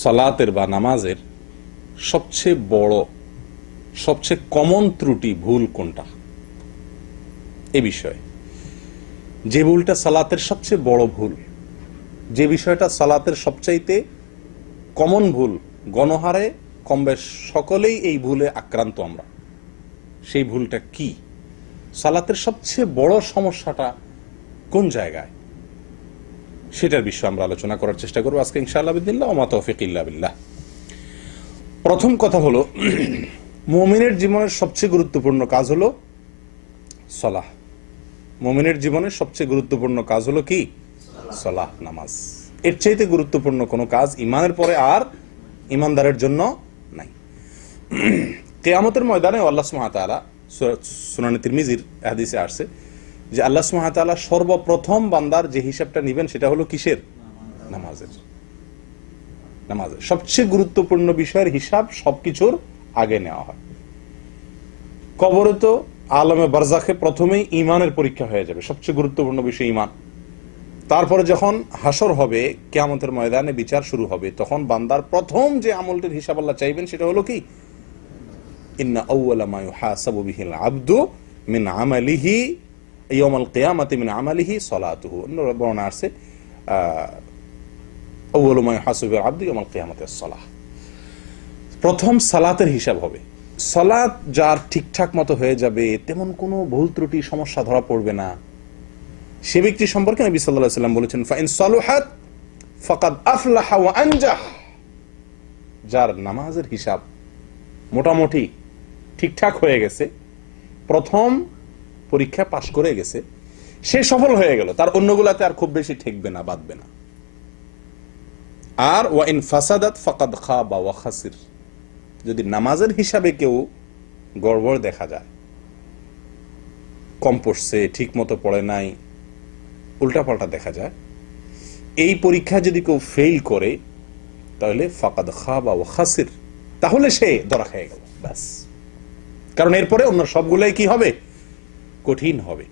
সালাতের বা নামাজের সবচেয়ে বড়, সবচেয়ে কমন ত্রুটি, ভুল কোনটা? এ বিষয়ে যে ভুলটা সালাতের সবচেয়ে বড় ভুল, যে বিষয়টা সালাতের সবচাইতে কমন ভুল, গণহারে কমবেশ সকলেই এই ভুলে আক্রান্ত আমরা, সেই ভুলটা কি? সালাতের সবচেয়ে বড় সমস্যাটা কোন জায়গায়, সেটার বিষয়ে আমরা আলোচনা করার চেষ্টা করবো আজকে ইনশাআল্লাহ বিদিল্লাহ ওয়া মা তৌফিক ইল্লা বিল্লাহ। প্রথম কথা হলো, মুমিনের জীবনের সবচেয়ে গুরুত্বপূর্ণ কাজ হলো সালাহ। মুমিনের জীবনের সবচেয়ে গুরুত্বপূর্ণ কাজ হলো কি? সালাহ, নামাজ। এর চাইতে গুরুত্বপূর্ণ কোনো কাজ ইমানের পরে আর ইমানদারের জন্য নাই। কিয়ামতের ময়দানে আল্লাহ সুবহানাহু ওয়া তাআলা, সুনানে তিরমিজির হাদিসে আসছে যে আল্লাহ সুবহানাহু ওয়া তাআলা সর্বপ্রথম বান্দার যে হিসাবটা নেবেন সেটা হলো কিসের? নামাজের। নামাজের সবচেয়ে গুরুত্বপূর্ণ বিষয়ের হিসাব সবকিছুর আগে নেওয়া হয়। কবরে তো আলমে বারজাখে প্রথমেই ইমানের পরীক্ষা হয়ে যাবে, সবচেয়ে গুরুত্বপূর্ণ বিষয় ইমান। তারপরে যখন হাসর হবে, কিয়ামতের ময়দানে বিচার শুরু হবে, তখন বান্দার প্রথম যে আমলটির হিসাব আল্লাহ চাইবেন সেটা হলো কি? ইন্না আউওয়ালা মা ইউহাসাবু বিহিল আবদু মিন আমালিহি ইয়াউমাল কিয়ামাতি মিন আমালিহি সালাতুহু। অন্য বর্ণনা আছে আউওয়ালু মা ইউহাসাবু বিল আবদু ইয়াউমাল কিয়ামাতি আস-সালাহ। প্রথম সালাতের হিসাব হবে। সালাত যার ঠিকঠাক মতো হয়ে যাবে, তেমন কোনো ভুল ত্রুটি সমস্যা ধরা পড়বে না, সে ব্যক্তি সম্পর্কে নবী সাল্লাল্লাহু আলাইহি ওয়াসাল্লাম বলেছেন ফাইন সালুহাত ফাকাদ আফলাহা ওয়া আনজাহ। যার নামাজের হিসাব মোটামুটি ঠিকঠাক হয়ে গেছে, প্রথম পরীক্ষা পাশ করে গেছে, সে সফল হয়ে গেল, তার অন্যগুলাতে আর খুব বেশি ঠেকবে না, বাঁধবে না। আর ওয়া ইন ফাসাদাত ফাকাদ খাবা ওয়া খাসির। যদি নামাজের হিসাবে কেউ গড়বড় দেখা যায়, কম পড়ছে, ঠিক মতো পড়ে নাই, উল্টাপাল্টা দেখা যায়, এই পরীক্ষা যদি কেউ ফেল করে, তাহলে ফাকাদ খাবা ওয়া খাসির, তাহলে সে ধরা খেয়ে গেল, ব্যাস। কারণ এরপরে অন্য সবগুলাই কি হবে? কঠিন হবে।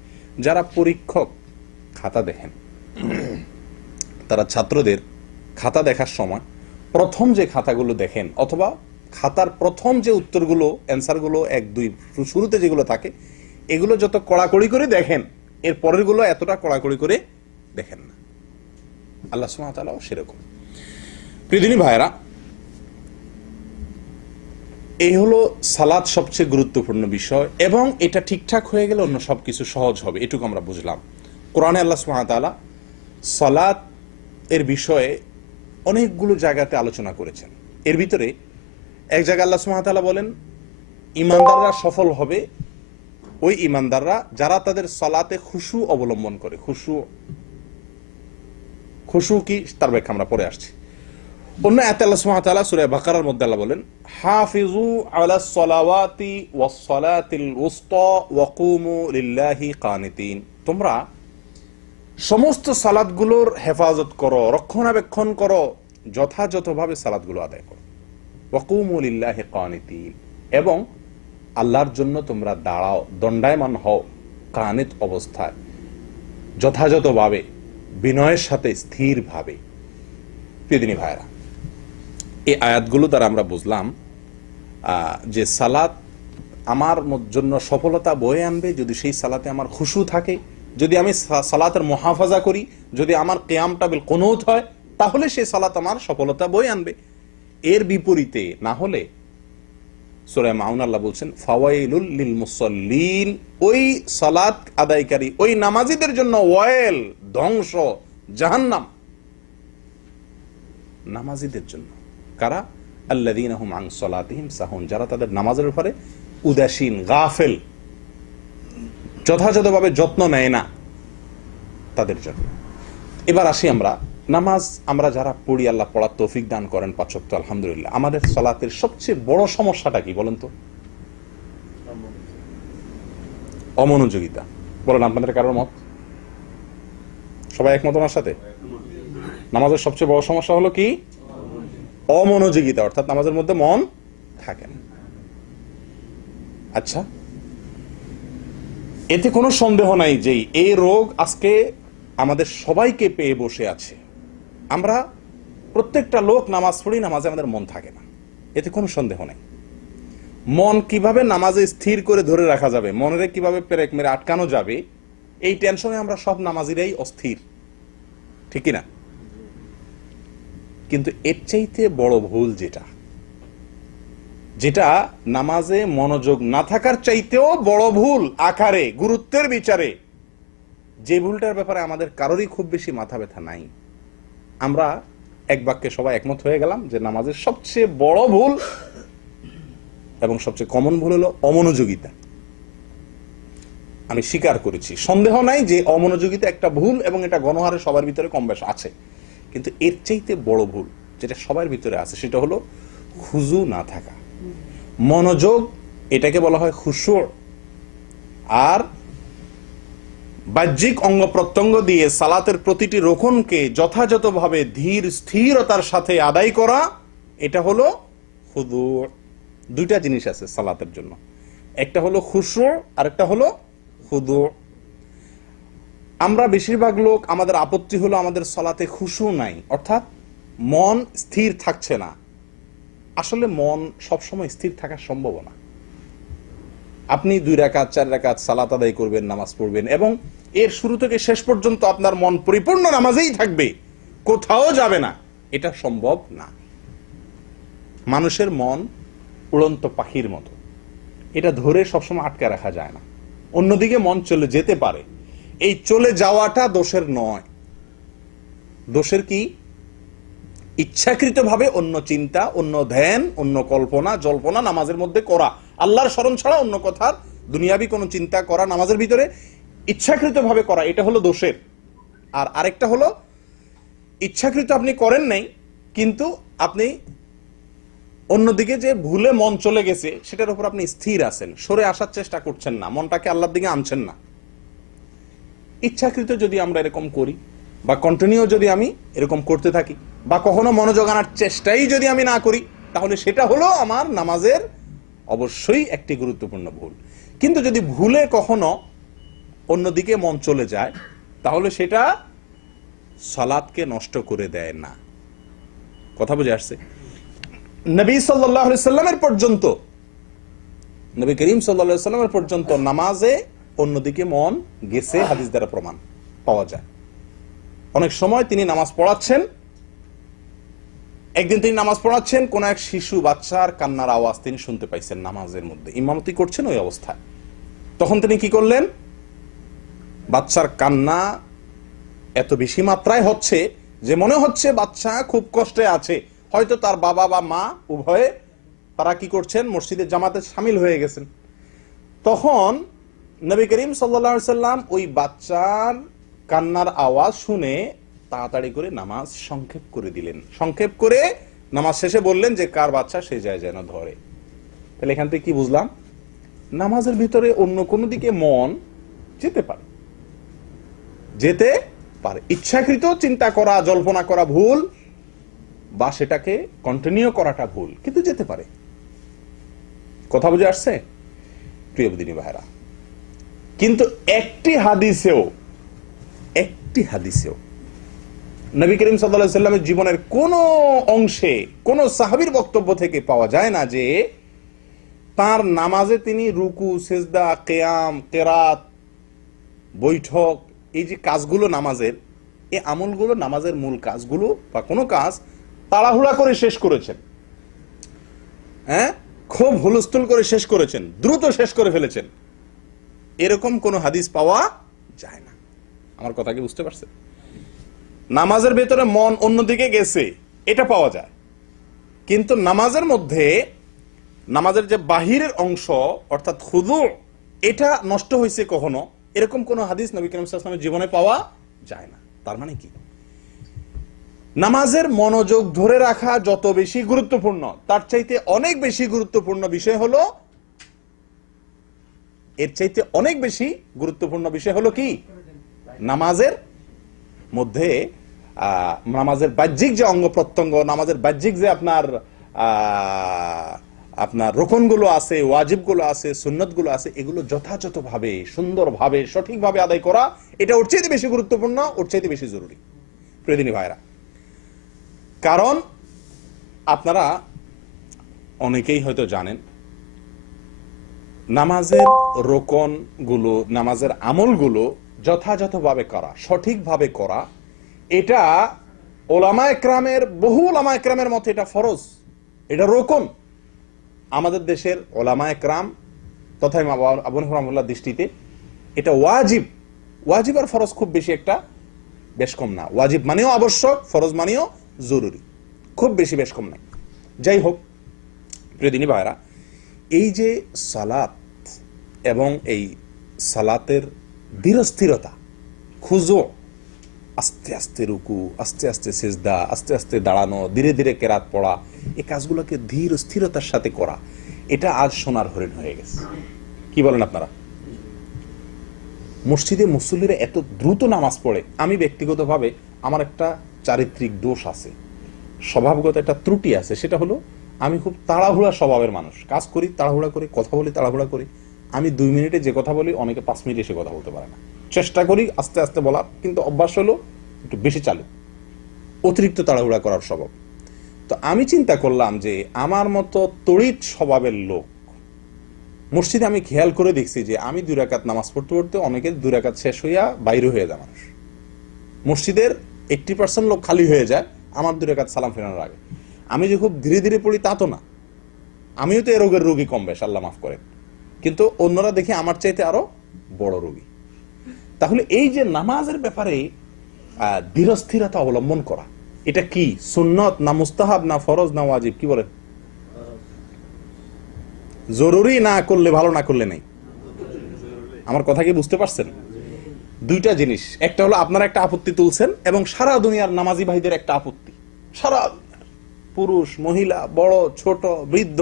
যারা পরীক্ষক খাতা দেখেন, তারা ছাত্রদের খাতা দেখার সময় প্রথম যে খাতাগুলো দেখেন, অথবা খাতার প্রথম যে উত্তরগুলো, অ্যান্সারগুলো 1, 2 শুরুতে যেগুলো থাকে, এগুলো যত কড়াকড়ি করে দেখেন, এর পরের গুলো এতটা কড়াকড়ি করে দেখেন না। আল্লাহ সুবহানাহু ওয়া তাআলাও সেরকম। প্রিয়দিনী ভাইরা, এই হলো সালাত সবচেয়ে গুরুত্বপূর্ণ বিষয়, এবং এটা ঠিকঠাক হয়ে গেলে অন্য সবকিছু সহজ হবে, এটুকু আমরা বুঝলাম। কোরআনে আল্লাহ সুবহানাহু ওয়া তাআলা সালাত এর বিষয়ে অনেকগুলো জায়গাতে আলোচনা করেছেন। এর ভিতরে এক জায়গায় আল্লাহ সুবহানাহু ওয়া তাআলা বলেন, ইমানদাররা সফল হবে ওই ইমানদাররা যারা তাদের সালাতে খুশু অবলম্বন করে। খুশু কি, তার ব্যাখ্যা আমরা পরে আসছি। অন্য আয়াতে আল্লাহ সুবহানাহু ওয়া তাআলা সূরা বাকারার মধ্যে আল্লাহ বলেন, হাফিজু আলাস সালাওয়াতি ওয়াস সালাতিল উসতা ওয়া কুমু লিল্লাহি কানিতিন। তোমরা সমস্ত সালাতগুলোর হেফাজত করো, রক্ষণাবেক্ষণ করো, যথাযথভাবে সালাতগুলো আদায় করো। ওয়া কুমু লিল্লাহি কানিতিন, এবং আল্লাহর জন্য তোমরা দাঁড়াও, দণ্ডায়মান হও, কানিত অবস্থায়, যথাযথভাবে, বিনয়ের সাথে, স্থিরভাবে। প্রিয়দিনী ভাইরা, এই আয়াতগুলো দ্বারা আমরা বুঝলাম যে সালাত আমার জন্য সফলতা বয়ে আনবে যদি সেই সালাতে আমার খুশু থাকে, যদি আমি সালাতের মুহাফাজা করি, যদি আমার কিয়ামটা বিল কুনুত হয়, তাহলে সেই সালাত আমার সফলতা বয়ে আনবে। এর বিপরীতে না হলে, সূরা মাউন আল্লাহ বলছেন ফাওয়াইলুল লিল মুসাল্লিন, ওই সালাত আদায়কারী, ওই নামাজীদের জন্য ওয়াইল, ধ্বংস, জাহান্নাম নামাজীদের জন্য। কারা? আল্লাযীনা হুম আন সালাতিহিম সাহুন, যারা তাদের নামাজের ব্যাপারে উদাসীন, গাফেল, যথাযথভাবে যত্ন নেয় না, তাদের জন্য। এবার আসি আমরা নামাজ, আমরা যারা পড়ি, আল্লাহ পড়ার তৌফিক দান করেন 5 ওয়াক্ত, আলহামদুলিল্লাহ। আমাদের সালাতের সবচেয়ে বড় সমস্যাটা কি বলেন তো? অমনোযোগিতা। বলেন আপনাদের কারোর মত? সবাই একমত আমার সাথে? নামাজের সবচেয়ে বড় সমস্যা হলো কি? অমনোযোগিতা, অর্থাৎ নামাজের মধ্যে মন থাকে না। আচ্ছা, এতে কোনো সন্দেহ নাই যে এই রোগ আজকে আমাদের সবাইকে পেয়ে বসে আছে। আমরা প্রত্যেকটা লোক নামাজ পড়ি, নামাজে আমাদের মন থাকে না, এতে কোনো সন্দেহ নেই। মন কিভাবে নামাজে স্থির করে ধরে রাখা যাবে, মনে কিভাবে পেরেক মেরে আটকানো যাবে, এই টেনশনে আমরা সব নামাজিরাই অস্থির, ঠিক কিনা? কিন্তু এর চাইতে বড় ভুল যেটা নামাজে মনোযোগ না থাকার চাইতেও বড় ভুল আকারে, গুরুত্বের বিচারে, যে ভুলটার ব্যাপারে আমাদের কারোরই খুব বেশি মাথা ব্যথা নাই, আমরা এক বাক্যে সবাই একমত হয়ে গেলাম যে নামাজের সবচেয়ে বড় ভুল এবং সবচেয়ে কমন ভুল হলো অমনোযোগিতা। আমি স্বীকার করেছি, সন্দেহ নাই যে অমনোযোগিতা একটা ভুল এবং এটা গণহারে সবার ভিতরে কম বেশ আছে। কিন্তু এর চাইতে বড় ভুল যেটা সবার ভিতরে আছে সেটা হলো খুজু না থাকা, মনোযোগ, এটাকে বলা হয় খুশু। আর বাহ্যিক অঙ্গ প্রত্যঙ্গ দিয়ে সালাতের প্রতিটি রোকনকে যথাযথভাবে ধীর স্থিরতার সাথে আদায় করা, এটা হলো খুদু। দুইটা জিনিস আছে সালাতের জন্য, একটা হলো খুশু আর একটা হলো খুদু। আমরা বেশিরভাগ লোক, আমাদের আপত্তি হলো আমাদের সালাতে খুশু নাই, অর্থাৎ মন স্থির থাকছে না। আসলে মন সবসময় স্থির থাকা সম্ভব না। আপনি 2 রাকাত 4 রাকাত সালাত আদায় করবেন, নামাজ পড়বেন এবং এর শুরু থেকে শেষ পর্যন্ত আপনার মন পরিপূর্ণ নামাজেই থাকবে, কোথাও যাবে না, এটা সম্ভব না। মানুষের মন উড়ন্ত পাখির মতো, এটা ধরে সবসময় আটকে রাখা যায় না, অন্যদিকে মন চলে যেতে পারে। এই চলে যাওয়াটা দোষের নয়। দোষের কি? ইচ্ছাকৃতভাবে অন্য চিন্তা, অন্য ধ্যান, অন্য কল্পনা জল্পনা নামাজের মধ্যে করা, আল্লাহর স্মরণ ছাড়া অন্য কথার দুনিয়াবি কোনো চিন্তা করা নামাজের ভিতরে ইচ্ছাকৃতভাবে করা, এটা হলো দোষের। আর আরেকটা হলো ইচ্ছাকৃত আপনি করেন নাই, কিন্তু আপনি অন্যদিকে যে ভুলে মন চলে গেছে সেটার উপর আপনি স্থির আছেন, সরে আসার চেষ্টা করছেন না, মনটাকে আল্লাহর দিকে আনছেন না। ইচ্ছাকৃত যদি আমরা এরকম করি বা কন্টিনিউ যদি আমি এরকম করতে থাকি বা কখনো মনোযোগ আনার চেষ্টাই যদি আমি না করি, তাহলে সেটা হলো আমার নামাজের অবশ্যই একটি গুরুত্বপূর্ণ ভুল। কিন্তু যদি ভুলে কখনো অন্যদিকে মন চলে যায়, তাহলে সেটা সালাতকে নষ্ট করে দেয় না। কথা বুঝে আসছে? নবী সাল্লাল্লাহু আলাইহি সাল্লামের পর্যন্ত, নবী করিম সাল্লাল্লাহু আলাইহি সাল্লামের পর্যন্ত নামাজে অন্যদিকে মন গেছে, হাদিস দ্বারা প্রমাণ পাওয়া যায়। অনেক সময় তিনি নামাজ পড়াচ্ছেন, একদিন তিনি নামাজ পড়াচ্ছেন, কোন এক শিশু বাচ্চার কান্নার আওয়াজ তিনি শুনতে পাইছেন নামাজের মধ্যে, ইমামতি করছেন ওই অবস্থায়। তখন তিনি কি করলেন? বাচ্চার কান্না এত বেশি মাত্রায় হচ্ছে যে মনে হচ্ছে বাচ্চা খুব কষ্টে আছে, হয়তো তার বাবা বা মা উভয়ে তারা কি করছেন, মসজিদের জামাতে শামিল হয়ে গেছেন। তখন নবী করিম সাল্লাল্লাহু আলাইহি সাল্লাম ওই বাচ্চার কান্নার আওয়াজ শুনে তাড়াতাড়ি করে নামাজ সংক্ষেপ করে দিলেন। সংক্ষেপ করে নামাজ শেষে বললেন যে কার বাচ্চা সে যায় যেন ধরে। তাহলে এখান থেকে কি বুঝলাম? নামাজের ভিতরে অন্য কোনো দিকে মন যেতে পারে, যেতে পারে। ইচ্ছাকৃত চিন্তা করা, জল্পনা করা ভুল, বা সেটাকে কন্টিনিউ করাটা ভুল, কিন্তু যেতে পারে। কথা বুঝে আসছে প্রিয় দিনী ভাইরা? কিন্তু একটি হাদিসেও নবী করিম সাল্লাল্লাহু আলাইহি সাল্লামের জীবনের কোন অংশে কোন সাহাবীর বক্তব্য থেকে পাওয়া যায় না যে তার নামাজে তিনি রুকু, সিজদা, কিয়াম, কিরাত, বৈঠক, এই যে কাজগুলো নামাজের, এই আমলগুলো, নামাজের মূল কাজগুলো বা কোনো কাজ তাড়াহুড়া করে শেষ করেছেন, খুব হুলস্থুল করে শেষ করেছেন, দ্রুত শেষ করে ফেলেছেন, এরকম কোন হাদিস পাওয়া যায় না। আমার কথা কি বুঝতে পারছেন? নামাজের ভেতরে মন অন্যদিকে গেছে এটা পাওয়া যায়, কিন্তু নামাজের মধ্যে নামাজের যে বাহিরের অংশ অর্থাৎ খুদু, এটা নষ্ট হয়েছে কখনো, এরকম কোন হাদিস নবী করিম সাল্লাল্লাহু আলাইহি ওয়াসাল্লামের জীবনে পাওয়া যায় না। তার মানে কি? নামাজের মনোযোগ ধরে রাখা যত বেশি গুরুত্বপূর্ণ, তার চাইতে অনেক বেশি গুরুত্বপূর্ণ বিষয় হলো, এর চাইতে অনেক বেশি গুরুত্বপূর্ণ বিষয় হলো কি? নামাজের মধ্যে নামাজের বাহ্যিক যে অঙ্গ প্রত্যঙ্গ, নামাজের বাহ্যিক যে আপনার রোকনগুলো আছে, ওয়াজিবগুলো আছে, সুন্নতগুলো আছে, এগুলো যথাযথভাবে, সুন্দরভাবে, সঠিকভাবে আদায় করা, এটা ওর চাইতে বেশি গুরুত্বপূর্ণ, ওর চাইতে বেশি জরুরি। প্রিয় দিনী ভাইরা, কারণ আপনারা অনেকেই হয়তো জানেন নামাজের রোকন গুলো, নামাজের আমলগুলো যথাযথভাবে করা, সঠিকভাবে করা, এটা ওলামা একরামের, বহু ওলামা একরামের মতে এটা ফরজ, এটা রোকন। আমাদের দেশের ওলামা একরাম তথা আবু হানিফা রাহমাতুল্লাহর দৃষ্টিতে এটা ওয়াজিব। ওয়াজিব আর ফরজ খুব বেশি একটা বেশ কম না। ওয়াজিব মানেও আবশ্যক, ফরজ মানেও জরুরি, খুব বেশি বেশ কম নাই। যাই হোক প্রিয় দিনী ভাইরা, এই যে সালাত এবং এই সালাতের ধীরস্থিরতা, খুজু, আস্তে আস্তে রুকু, আস্তে আস্তে সিজদা, আস্তে আস্তে দাঁড়ানো, ধীরে ধীরে কেরাত পড়া, এই কাজগুলোকে ধীর স্থিরতার সাথে করা, এটা আজ সোনার হরিণ হয়ে গেছে। কি বলেন আপনারা? মসজিদে মুসল্লিরা এত দ্রুত নামাজ পড়ে। আমি ব্যক্তিগতভাবে আমার একটা চারিত্রিক দোষ আছে, স্বভাবগত একটা ত্রুটি আছে, সেটা হলো আমি খুব তাড়াহুড়া স্বভাবের মানুষ। কাজ করি তাড়াহুড়া করি, কথা বলি তাড়াহুড়া করি। আমি 2 মিনিটে যে কথা বলি অনেকে 5 মিনিটে সে কথা বলতে পারে না। চেষ্টা করি আস্তে আস্তে বলার, কিন্তু অভ্যাস হলো একটু বেশি চালু, অতিরিক্ত তাড়াহুড়া করার স্বভাব। তো আমি চিন্তা করলাম যে আমার মতো তড়িৎ স্বভাবের লোক মসজিদে আমি খেয়াল করে দেখছি যে আমি 2 রাকাত নামাজ পড়তে পড়তে অনেকের 2 রাকাত শেষ হইয়া বাইরে হয়ে যায় মানুষ। মসজিদের 80% লোক খালি হয়ে যায় আমার 2 রাকাত সালাম ফেরানোর আগে। আমি যে খুব ধীরে ধীরে পড়ি তা তো না, আমিও তো এ রোগের রোগী কম বেশ, আল্লাহ মাফ করেন, কিন্তু অন্যরা দেখি আমার চাইতে আরো বড় রোগী। তাহলে এই যে নামাজের ব্যাপারে ধীরস্থিরতা অবলম্বন করা, এটা কি সুন্নত না মুস্তাহাব না ফরজ না ওয়াজিব? কি বলেন? জরুরি না করলে ভালো, না করলে নেই। আমার কথা কি বুঝতে পারছেন? 2টা জিনিস, একটা হলো আপনারা একটা আপত্তি তুলছেন এবং সারা দুনিয়ার নামাজি ভাইদের একটা আপত্তি, সারা পুরুষ মহিলা বড় ছোট বৃদ্ধ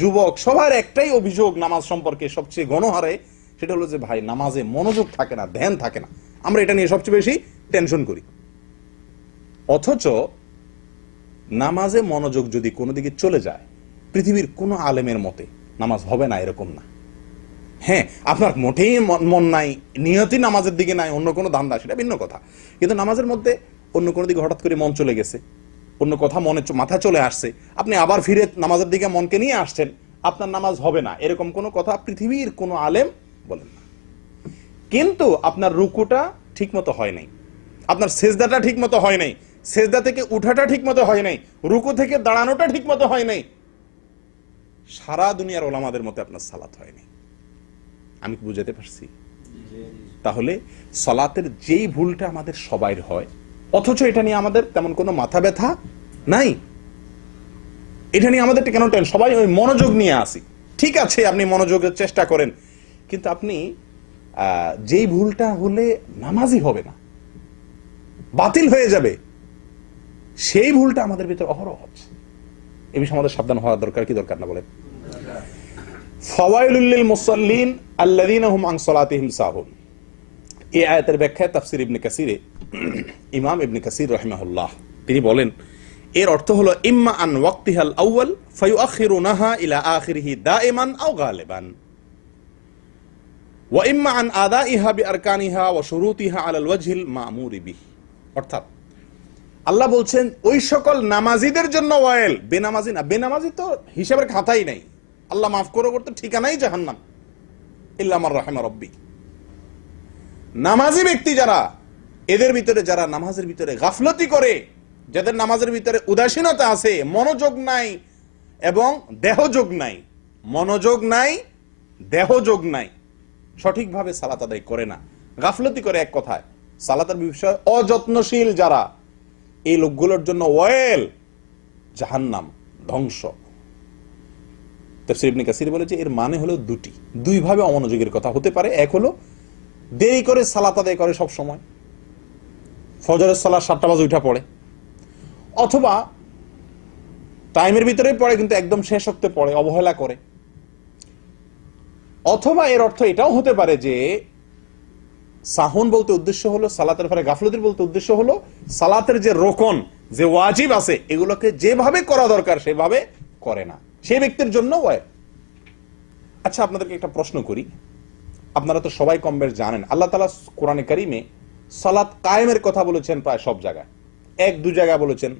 যুবক সবার একটাই অভিযোগ নামাজ সম্পর্কে সবচেয়ে গণহারে, সেটা হলো যে ভাই নামাজে মনোযোগ থাকে না, ধ্যান থাকে না। আমরা এটা নিয়ে সবচেয়ে বেশি টেনশন করি। অথচ নামাজে মনোযোগ যদি কোনো দিকে চলে যায়, পৃথিবীর কোনো আলেমের মতে নামাজ হবে না এরকম না। হ্যাঁ, আপনার মোটেই মন নাই, নিয়তি নামাজের দিকে নাই, অন্য কোনো ধান্দা, সেটা ভিন্ন কথা। কিন্তু নামাজের মধ্যে অন্য কোনো দিকে হঠাৎ করে মন চলে গেছে, অন্য কথা মাথা চলে আসছে, আপনি আবার ফিরে নামাজের দিকে মনকে নিয়ে আসছেন, আপনার নামাজ হবে না, এরকম কোনো কথা পৃথিবীর কোনো আলেম বলেন না। কিন্তু আপনার রুকুটা ঠিক মতো হয় নাই, আপনার সেজদাটা ঠিক মতো হয় নাই, সেজদা থেকে উঠাটা ঠিক মতো হয় নাই, রুকু থেকে দাঁড়ানোটা ঠিক মতো হয় নাই, সারা দুনিয়ার ওলামাদের মতে আপনার সালাত হয়নি। আমি বুঝাতে পারছি? তাহলে সালাতের যেই ভুলটা আমাদের সবাই হয়, অথচ এটা নিয়ে আমাদের তেমন কোনো মাথা ব্যথা নাই, এটা নিয়ে আমাদের কেন টেনশন? সবাই ওই মনোযোগ নিয়ে আসি। ঠিক আছে, আপনি মনোযোগের চেষ্টা করেন, কিন্তু আপনি যেই ভুলটা হলে নামাজই হবে না, বাতিল হয়ে যাবে, সেই ভুলটা আমাদের ভিতরে অহরহ হচ্ছে। এই বিষয়ে আমাদের সাবধান হওয়া দরকার। কি দরকার না বলেন? ফাওয়াইলুল লিল মুসাল্লিন আল্লাযীনা হুম আন সালাতিহিম সাহুন। এই আয়াতের ব্যাখ্যায় তাফসীর ইবনে কাসিরে ইমাম ইবনে কাসির রাহিমাহুল্লাহ তিনি বলেন, এর অর্থ হলো ইম্মা আন ওয়াক্তিহাল আউয়াল ফায়ুআখিরুনাহা ইলা আখিরিহি দাইমান আও গালিবান ওয়া ইম্মা আন আদাইহা বিআরকানিহা ওয়া শুরুতিহা আলাল ওয়াজহিল মা'মুরি বিহি। অর্থাৎ আল্লাহ বলছেন ওই সকল নামাজিদের জন্য ওয়াইল, বেনামাজি না। বেনামাজি তো হিসাবের খাতাই নাই, আল্লাহ মাফ করে করতে ঠিকানাই জাহান্নাম, ইল্লা মান রাহিমা রাব্বি। নামাজি ব্যক্তি যারা, এদের ভিতরে যারা নামাজের ভিতরে গাফলতি করে, যাদের নামাজের ভিতরে উদাসীনতা আছে, মনোযোগ নাই এবং দেহযোগ নাই, মনোযোগ নাই দেহযোগ নাই, সঠিকভাবে সালাত আদায় করে না, গাফলতি করে, এক কথায় সালাতের বিষয়ে অযত্নশীল যারা, এই লোকগুলোর জন্য ওয়াইল, জাহান্নাম, ধ্বংস। তাফসীর ইবনে কাসির বলে যে এর মানে হলো দুই ভাবে অমনোযোগের কথা হতে পারে। এক হলো দেরি করে সালাত আদায় করে, সব সময় ফজরের সালাত 7টা বাজে উঠা পড়ে, অথবা টাইমের ভিতরে পড়ে কিন্তু একদম শেষ হতে পড়ে, অবহেলা করে। অথবা এর অর্থ এটাও হতে পারে যে সাহুন বলতে উদ্দেশ্য হলো সালাতের পরে গাফলতির বলতে উদ্দেশ্য হলো সালাতের যে রোকন, যে ওয়াজিব আছে, এগুলোকে যেভাবে করা দরকার সেভাবে করে না, সেই ব্যক্তির জন্য ওয়াজিব। আচ্ছা, আপনাদেরকে একটা প্রশ্ন করি। আপনারা তো সবাই কম বেশ জানেন আল্লাহ তাআলা কোরআনে কারিমে সালাত কায়েমের কথা বলেছেন প্রায় সব জায়গায়, 1-2 জায়গায় বলেছেন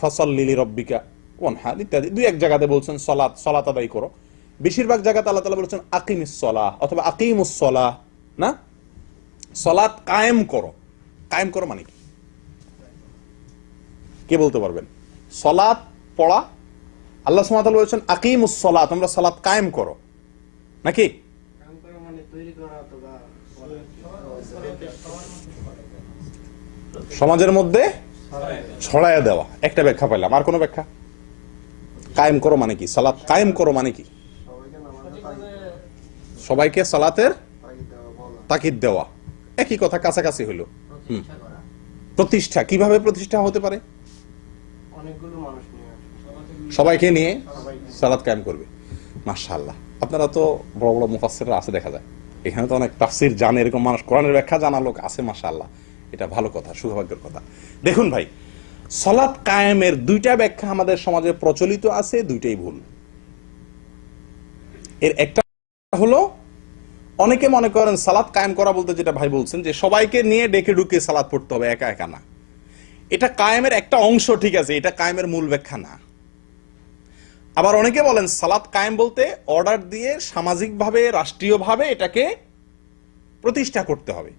ফাসাল্লি লিরাব্বিকা ওয়ানহার ইত্যাদি। দুই এক জায়গাতে বলছেন সালাত আদায় করো। বেশিরভাগ জায়গাতে আল্লাহ তাআলা বলেছেন আকিমিস সালাহ অথবা আকিমুস সালাহ, না, সালাত কায়েম করো। কায়েম করো মানে কি? কে বলতে পারবেন? সালাত পড়া, আল্লাহ সুবহানাহু ওয়া তাআলা বলেছেন আকিমুস সালাহ, তোমরা সালাত কায়েম করো, নাকি? সমাজের মধ্যে ছড়ায়া দেওয়া, একটা ব্যাখ্যা পাইলাম। আর কোন ব্যাখ্যা? কায়েম করো মানে কি? সালাত কায়েম করো মানে কি? সবাইকে সালাতের তাকিদ দেওয়া, একই কথা, কাছাকাছি হইল। প্রতিষ্ঠা, কিভাবে প্রতিষ্ঠা হতে পারে? সবাইকে নিয়ে সালাত কায়েম করবে। মাশাআল্লাহ, আপনারা তো বড় বড় মুফাসসিররা আছে দেখা যায়, এখানে তো অনেক তাফসীর জানে, এরকম মানুষ, কোরআনের ব্যাখ্যা জানা লোক আছে, মাশাআল্লাহ, এটা ভালো কথা, সৌভাগ্যের কথা। দেখুন ভাই, সালাত কায়েমের দুইটা ব্যাখ্যা আমাদের সমাজে প্রচলিত আছে, দুইটাই ভুল। এর একটা হলো, অনেকে মনে করেন সালাত কায়েম করা বলতে যেটা ভাই বলছেন যে সবাইকে নিয়ে ডেকে ডুকে সালাত পড়তে হবে, একা একা না। এটা কায়েমের একটা অংশ, ঠিক আছে, এটা কায়েমের মূল ব্যাখ্যা না। আবার অনেকে বলেন সালাত কায়েম বলতে অর্ডার দিয়ে সামাজিকভাবে, রাষ্ট্রীয়ভাবে এটাকে প্রতিষ্ঠা করতে হবে,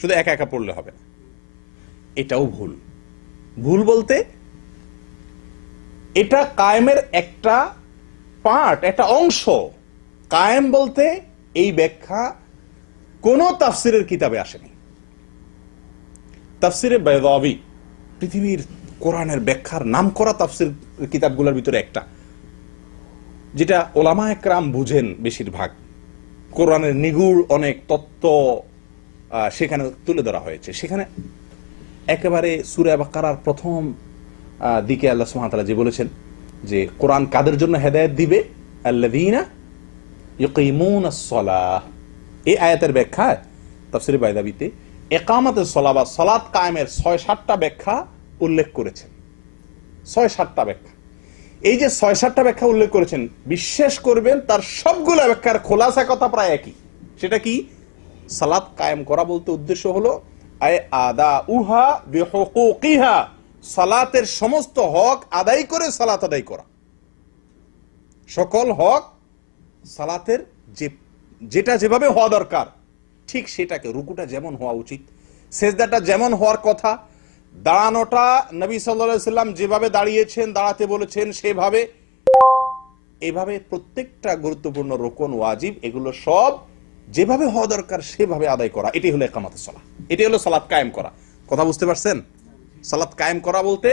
শুধু একা একা পড়লে হবে না। এটাও ভুল। ভুল বলতে এটা কায়েমের একটা পার্ট, একটা অংশ। কায়েম বলতে এই ব্যাখ্যা কোন তাফসিরের কিতাবে আসেনি। তাফসিরে বাইদাবী পৃথিবীর কোরআনের ব্যাখ্যার নামকরা তাফসির কিতাবগুলোর ভিতরে একটা, যেটা ওলামা একরাম বুঝেন বেশিরভাগ। কোরআনের নিগুড় অনেক তত্ত্ব সেখানে তুলে ধরা হয়েছে। সেখানে একেবারে সূরা বাকারার প্রথম দিকে আল্লাহ সুবহানাহু ওয়া তাআলা যে বলেছেন যে কোরআন কাদের জন্য হেদায়েত দিবে, আল্লাযীনা ইউকিমুনাস সালাহ, এই আয়াতের ব্যাখ্যায় তাফসীরে বাইদাবীতে ইকামাতুস সালাহ বা সালাত কায়েমের ৬-৭টা ব্যাখ্যা উল্লেখ করেছেন। ৬-৭টা ব্যাখ্যা। এই যে ৬-৭টা ব্যাখ্যা উল্লেখ করেছেন, বিশ্বাস করবেন তার সবগুলো ব্যাখ্যার খোলাসা কথা প্রায় একই। সেটা কি? সালাত কায়েম করা বলতে উদ্দেশ্য হলো আদাউহা বিহুকুকিহা, সালাতের সমস্ত হক আদায় করে সালাত আদায় করা। সকল হক সালাতের যেটা যেভাবে হওয়া দরকার ঠিক সেটাকে, রুকুটা যেমন হওয়া উচিত, সেজদাটা যেমন হওয়ার কথা, দাঁড়ানোটা নবী সাল্লাল্লাহু আলাইহি সাল্লাম যেভাবে দাঁড়িয়েছেন, দাঁড়াতে বলেছেন সেভাবে, এভাবে প্রত্যেকটা গুরুত্বপূর্ণ রুকন, ওয়াজিব, এগুলো সব যেভাবে হওয়া দরকার সেভাবে আদায় করা, এটাই হলো ইকামাতুস সালাহ, এটাই হলো সালাত কায়েম করা। কথা বুঝতে পারছেন? সালাত কায়েম করা বলতে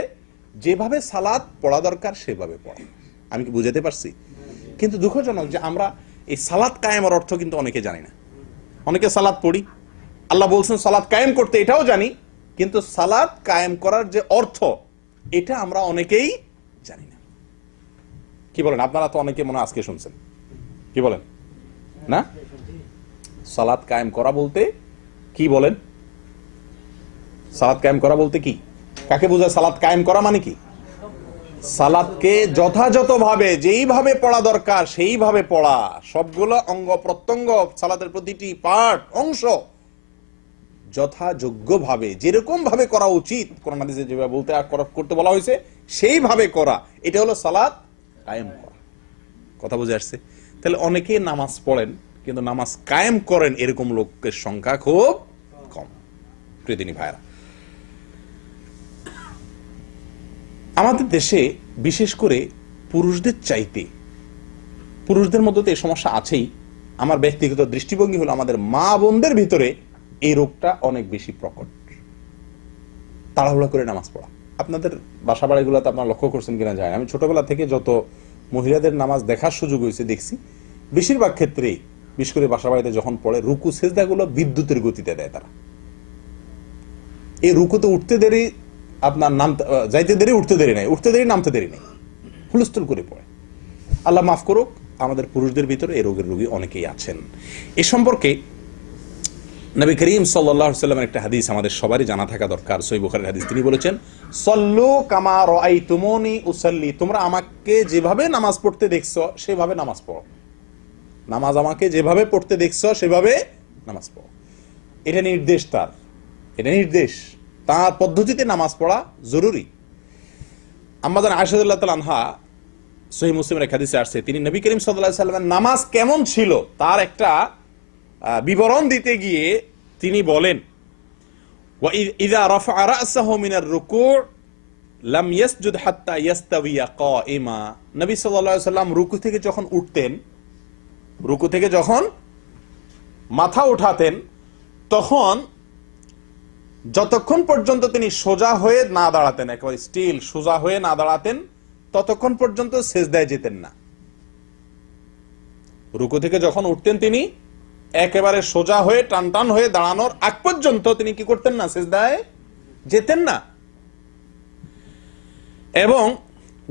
যেভাবে সালাত পড়া দরকার সেভাবে পড়া। আমি কি বুঝাতে পারছি? কিন্তু দুঃখজনক যে আমরা এই সালাত কায়েমের অর্থ কিন্তু অনেকে জানি না। অনেকে সালাত পড়ি, আল্লাহ বলছেন সালাত কায়েম করতে, এটাও জানি, কিন্তু সালাত কায়েম করার যে অর্থ এটা আমরা অনেকেই জানি না। কি বলেন? আপনারা তো অনেকে মনে আজকে শুনছেন, কি বলেন না? সালাত কায়েম করা বলতে কি বলেন? সালাত কায়েম করা বলতে কি, কাকে বোঝায়? সালাত কায়েম করা মানে কি? সালাতকে যথাযথভাবে যেইভাবে পড়া দরকার সেইভাবে পড়া, সবগুলো অঙ্গ প্রত্যঙ্গ, সালাতের প্রতিটি পার্ট, অংশ যথাযোগ্যভাবে যেরকম ভাবে করা উচিত, কোরআন হাদিসে যেভাবে বলতে করতে বলা হয়েছে সেইভাবে করা, এটা হলো সালাত কায়েম করা। কথা বুঝে আসছে? তাহলে অনেকে নামাজ পড়েন কিন্তু নামাজ কায়েম করেন এরকম লোকের সংখ্যা খুব কম। প্রিয়দিনী ভাইরা, আমাদের দেশে বিশেষ করে পুরুষদের চাইতে, পুরুষদের মধ্যে তো এই সমস্যা আছেই, আমার ব্যক্তিগত দৃষ্টিভঙ্গি হলো আমাদের মা বোনদের ভিতরে এই রোগটা অনেক বেশি প্রকট। তাড়াহুড়া করে নামাজ পড়া। আপনাদের বাসা বাড়িগুলোতে আপনারা লক্ষ্য করছেন কিনা জানি না, আমি ছোটবেলা থেকে যত মহিলাদের নামাজ দেখার সুযোগ হয়েছে দেখছি, বেশিরভাগ ক্ষেত্রেই বিশেষ করে বাসা বাড়িতে যখন পড়ে রুকু সেজদাগুলো বিদ্যুতের গতিতে দেয় তারা। এই রুকুতে উঠতে দেরি, আপনার নামতে যাইতে দেরি, উঠতে দেরি নাই, উঠতে দেরি, নামতে দেরি নেই, হুলস্থুল করে পড়ে। আল্লাহ মাফ করুক, আমাদের পুরুষদের ভিতরে এই রোগের রোগী অনেকেই আছেন। এ সম্পর্কে নবী করিম সাল্লাল্লাহু আলাইহি ওয়াসাল্লামের একটা হাদিস আমাদের সবারই জানা থাকা দরকার, সহিহ বুখারীর হাদিস। তিনি বলেছেন, সল্লু কামা রাআইতুমুনি উসাল্লি, তোমরা আমাকে যেভাবে নামাজ পড়তে দেখছো সেভাবে নামাজ পড়ো। নামাজ আমাকে যেভাবে পড়তে দেখছো সেভাবে নামাজ পড়ো। এটা নির্দেশ তার, এটা নির্দেশ, তার পদ্ধতিতে নামাজ পড়া জরুরি। আম্মা জান আয়েশা রাদিয়াল্লাহু তাআলা আনহা সহিহ মুসলিমের এক হাদিসে আসছে, তিনি নবী করিম সাল্লাল্লাহু আলাইহি সাল্লামের নামাজ কেমন ছিল তার একটা বিবরণ দিতে গিয়ে তিনি বলেন, ওয়া ইযা রাফা রা'সাহু মিনার রুকু' লাম ইয়াসজুদ হাত্তা ইয়াস্তাবিয়া কাইমা। নবী সাল্লাল্লাহু আলাইহি সাল্লাম রুকু থেকে যখন উঠতেন, রুকু থেকে যখন মাথা উঠাতেন, তখন যতক্ষণ পর্যন্ত তিনি সোজা হয়ে না দাঁড়াতেন, একেবারে স্টিল সোজা হয়ে না দাঁড়াতেন, ততক্ষণ পর্যন্ত সেজদায় যেতেন না। রুকু থেকে যখন উঠতেন তিনি একেবারে সোজা হয়ে টান টান হয়ে দাঁড়ানোর আগ পর্যন্ত তিনি কি করতেন না? সেজদায় যেতেন না। এবং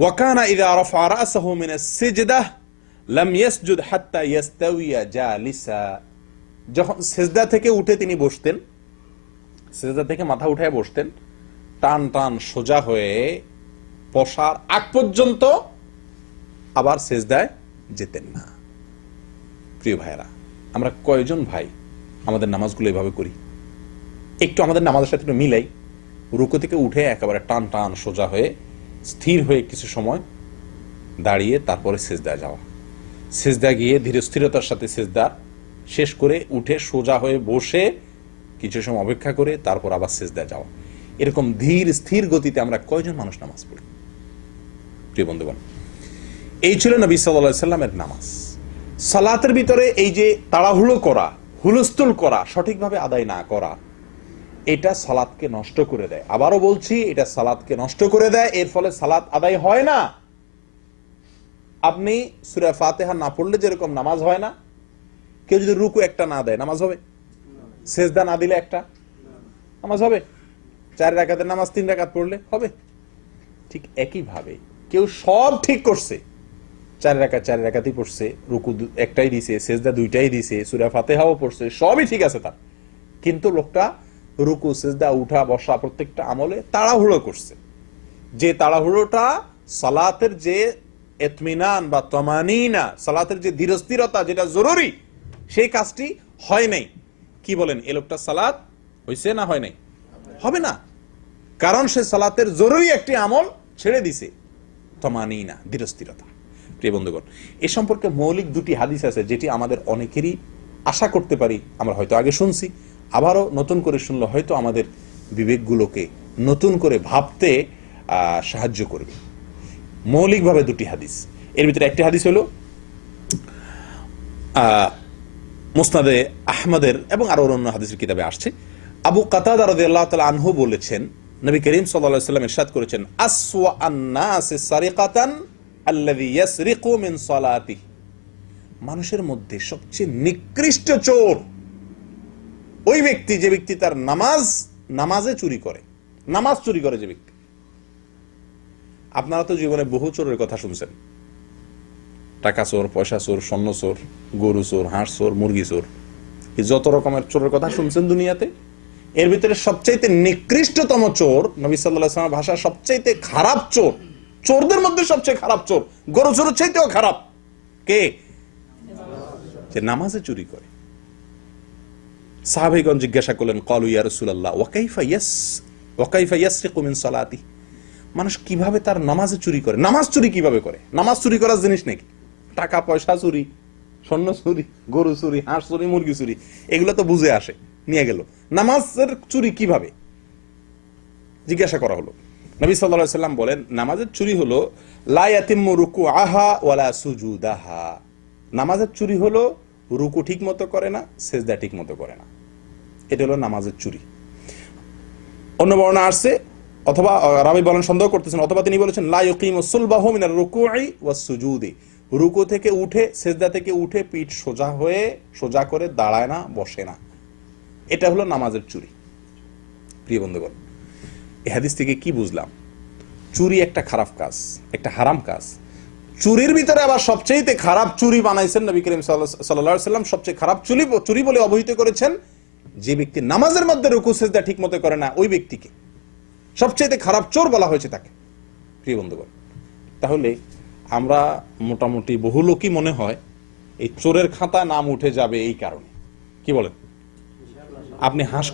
ওয়াকানা ইযা রাফা রা'সাহু মিনাস সিজদাহ লাম ইয়াসজুদ হাত্তা ইয়াস্তাবিয়া জালিসা। যখন সেজদা থেকে উঠে তিনি বসতেন, সেজদা থেকে মাথা উঠায় বসতেন, টান টান সোজা হয়ে বসার আগ পর্যন্ত আবার সেজদায় যেতেন না। প্রিয় ভাইরা, আমরা কয়জন ভাই আমাদের নামাজগুলো এভাবে করি? একটু আমাদের নামাজের সাথে একটু মিলাই। রুকু থেকে উঠে একেবারে টান টান সোজা হয়ে স্থির হয়ে কিছু সময় দাঁড়িয়ে তারপরে সেজদায় যাওয়া, সেজদা গিয়ে ধীরে স্থিরতার সাথে সেজদা শেষ করে উঠে সোজা হয়ে বসে কিছু সময় অপেক্ষা করে তারপর আবার সেজদায় যাওয়া। এরকম ধীর স্থির গতিতে আমরা কয়জন মানুষ নামাজ পড়ি? প্রিয় বন্ধুগণ, এই ছিল নবী সাল্লাল্লাহু আলাইহি সাল্লামের নামাজ। সালাতের ভিতরে এই যে তাড়াহুড়ো করা, হুলস্থুল করা, সঠিকভাবে আদায় না করা, এটা সালাতকে নষ্ট করে দেয়। আবারও বলছি, এটা সালাতকে নষ্ট করে দেয়। এর ফলে সালাত আদায় হয় না। আপনি সূরা ফাতিহা না পড়লে যেরকম নামাজ হয় না, কেউ যদি রুকু একটা না দেয় নামাজ হবে? সেজদা না দিলে একটা নামাজ হবে? 4 রাকাতের নামাজ 3 রাকাত পড়লে হবে? ঠিক একইভাবে কেউ সব ঠিক করছে, 4 রাকাতই পড়ছে, রুকু একটাই দিছে, সেজদা 2টাই দিছে, সূরা ফাতিহাও পড়ছে, সবই ঠিক আছে তার, কিন্তু লোকটা রুকু সেজদা উঠা বসা প্রত্যেকটা আমলে তাড়াহুড়ো করছে। যে তাড়াহুড়োটা সালাতের যে ইতমিনান বা তমানিনা, সালাতের যে ধীরস্থিরতা যেটা জরুরি, সেই কাজটি হয় নাই। কি বলেন, এ লোকটা সালাত হইছে না হয় নাই? হবে না, কারণ সে সালাতের জরুরি একটি আমল ছেড়ে দিছে, তমানিনা, ধীরস্থিরতা। প্রিয় বন্ধুগণ, এ সম্পর্কে মৌলিক 2টি হাদিস আছে যেটি আমাদের অনেকেরই আশা করতে পারি আমরা হয়তো আগে শুনছি, আবারও নতুন করে শুনলে হয়তো আমাদের বিবেকগুলোকে নতুন করে ভাবতে সাহায্য করবে। মৌলিকভাবে 2টি হাদিস, এর ভিতরে একটি হাদিস হলো মুসনাদে আহমদের এবং আরো অন্য হাদিসের কিতাবে আসছে। আবু কাতাদা রাদিয়াল্লাহু তাআলা আনহু বলেছেন, নবী করিম সাল্লাল্লাহু আলাইহি ওয়াসাল্লাম ইরশাদ করেছেন, আসওয়া আন-নাস সারিকাতান আল্লাযী ইয়াসরিকু মিন সালাতিহি। মানুষের মধ্যে সবচেয়ে নিকৃষ্ট চোর ওই ব্যক্তি যে ব্যক্তি তার নামাজে চুরি করে, নামাজ চুরি করে যে ব্যক্তি। আপনারা তো জীবনে বহু চোরের কথা শুনছেন, টাকা চোর, পয়সা চোর, স্বর্ণ চোর, গরু চোর, হাঁস চোর, মুরগি চোর, যত রকমের চোরের কথা শুনছেন দুনিয়াতে। এর ভিতরে সবচাইতে নিকৃষ্টতম চোর, নবী সাল্লাল্লাহু আলাইহি ওয়াসাল্লামের ভাষা সবচাইতে খারাপ চোর, চোরদের মধ্যে সবচেয়ে খারাপ চোর, গরু চোরের চাইতেও খারাপ কে? যে নামাজে চুরি করে। সাহাবাইগণ জিজ্ঞাসা করলেন, ক্বালু ইয়া রাসূলুল্লাহ ওয়া কাইফা ইয়াসরিকু মিন সালাতি। মানুষ কিভাবে তার নামাজে চুরি করে? নামাজ চুরি কিভাবে করে? নামাজ চুরি করার জিনিস নাকি? টাকা পয়সা চুরি, স্বর্ণ চুরি, গরু চুরি, হাঁস চুরি, মুরগি চুরি, এগুলো তো বুঝে আসে, নিয়ে গেল। নামাজের চুরি কিভাবে জিজ্ঞাসা করা হলো। নবী সাল্লাল্লাহু আলাইহি ওয়াসাল্লাম বলেন, নামাজের চুরি হলো লা ইয়াতিম্মু রুকুআহা ওয়ালা সুজুদাহা। নামাজের চুরি হলো রুকু ঠিক মতো করে না, সেজদা ঠিক মতো করে না, এটা হলো নামাজের চুরি। অন্য বর্ণনা আসছে, অথবা রাবী বলেন সন্দেহ করতেছেন, অথবা তিনি বলেছেন লা ইউকিমু সুলবাহু মিনার রুকুই ওয়াস সুজুদি। রুকু থেকে উঠে, সেজদা থেকে উঠে পিঠ সোজা করে দাঁড়ায় না, বসে না, এটা হলো নামাজের চুরি। প্রিয় বন্ধুগণ, এই হাদিস থেকে কি বুঝলাম? চুরি একটা খারাপ কাজ, একটা হারাম কাজ। চুরির ভিতরে আবার সবচেয়ে খারাপ চুরি বানাইছেন নবী করিম সাল্লাল্লাহু আলাইহি ওয়াসাল্লাম, সবচেয়ে খারাপ চুরি বলে অভিহিত করেছেন যে ব্যক্তি নামাজের মধ্যে রুকু সেজদা ঠিক মতো করে না, ওই ব্যক্তিকে সবচেয়ে খারাপ চোর বলা হয়েছে তাকে। প্রিয় বন্ধুগণ, তাহলে আমরা মোটামুটি বহু লোকই মনে হয় এই চোরের খাতা নাম উঠে যাবে এই কারণে, কি বলেন? আপনি হাঁস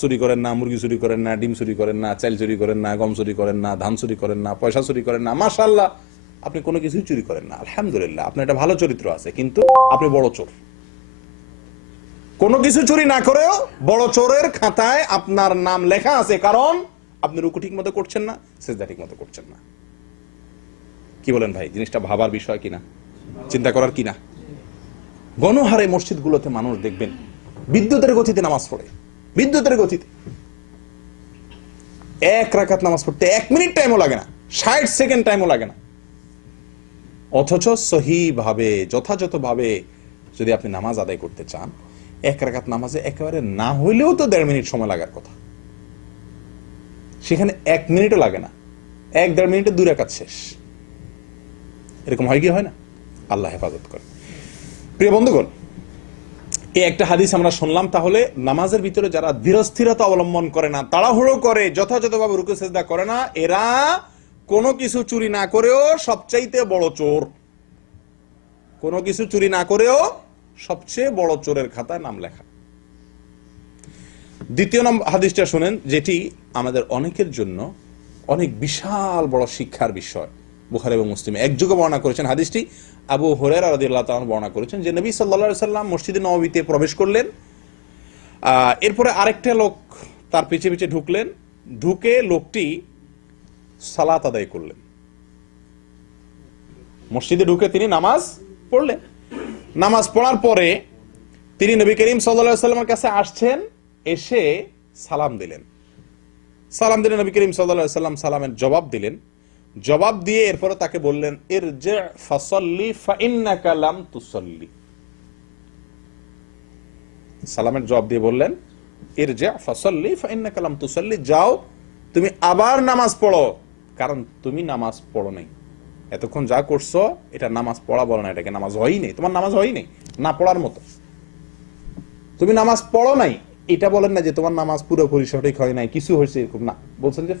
চুরি করেন না, মুরগি চুরি করেন না, ডিম চুরি করেন না, চাল চুরি করেন না, গম চুরি করেন না, ধান চুরি করেন না, পয়সা চুরি করেন না, মাশাআল্লাহ আপনি কোনো কিছুই চুরি করেন না, আলহামদুলিল্লাহ আপনার একটা ভালো চরিত্র আছে, কিন্তু আপনি বড় চোর। কোনো কিছু চুরি না করেও বড় চোরের খাতায় আপনার নাম লেখা আছে, কারণ আপনি রুকু ঠিক মতো করছেন না, সিজদা ঠিক মতো করছেন না। কি বলেন ভাই, জিনিসটা ভাবার বিষয় কিনা, চিন্তা করার কিনা? গণহারে মসজিদগুলোতে মানুষ দেখবেন বিদ্যুতের গতিতে নামাজ পড়ে, বিদ্যুতের গতিতে 1 রাকাত নামাজ পড়তে 1 মিনিট টাইমও লাগে না, 60 সেকেন্ড টাইমও লাগে না। অথচ সহিভাবে যথাযথভাবে যদি আপনি নামাজ আদায় করতে চান, 1 রাকাত নামাজে একেবারে না হইলেও তো 1.5 মিনিট সময় লাগার কথা, সেখানে 1 মিনিটও লাগে না, 1-1.5 মিনিটে 2 রাকাত শেষ। এরকম হয় কি হয় না? আল্লাহ হেফাজত করে। প্রিয় বন্ধুগণ, এই একটা হাদিস আমরা শুনলাম। তাহলে নামাজের ভিতরে যারা ধীরস্থিরতা অবলম্বন করে না, তাড়াহুড়ো করে, যথাযথভাবে রুকু সিজদা করে না, এরা কোনো কিছু চুরি না করেও সবচাইতে বড় চোর। কোনো কিছু চুরি না করেও সবচেয়ে বড় চোরের খাতায় নাম লেখা। দ্বিতীয় হাদিসটা শুনেন, যেটি আমাদের অনেকের জন্য অনেক বিশাল বড় শিক্ষার বিষয়। বুখারী এবং মুসলিমে একযোগে বর্ণনা করেছেন হাদিসটি। আবু হুরায়রা রাদিয়াল্লাহু তাআলা বর্ণনা করেছেন যে নবী সাল্লাল্লাহু আলাইহি সাল্লাম মসজিদে নববীতে প্রবেশ করলেন, এরপরে আরেকটা লোক তার পিছে পিছে ঢুকলেন, ঢুকে লোকটি সালাত আদায় করলেন। মসজিদে ঢুকে তিনি নামাজ পড়লেন। নামাজ পড়ার পরে তিনি নবী করিম সাল্লাল্লাহু আলাইহি সাল্লামের কাছে আসছেন, এসে সালাম দিলেন। সালাম দিলেন নবী করিম সাল্লাল্লাহু আলাইহি সাল্লাম সালামের জবাব দিলেন। জবাব দিয়ে এরপরে তাকে বললেন, ইরজি' ফাসাল্লি ফাইন্নাকা লাম তুসাল্লি। সালামের জবাব দিয়ে বললেন, ইরজি' ফাসাল্লি ফাইন্নাকা লাম তুসাল্লি, যাও তুমি আবার নামাজ পড়ো, কারণ তুমি নামাজ পড়ো নাই। এতক্ষণ যা করছো এটা নামাজ পড়া বলো না, এটাকে নামাজ হয়ই নেই, তোমার নামাজ হয়ই নেই, না পড়ার মতো। তুমি নামাজ পড়ো নাই, এটা বলেন না যে তোমার নামাজ পুরোপুরি সঠিক হয় নাই, কিছু হয়েছে, এরকম না। বলছেন যে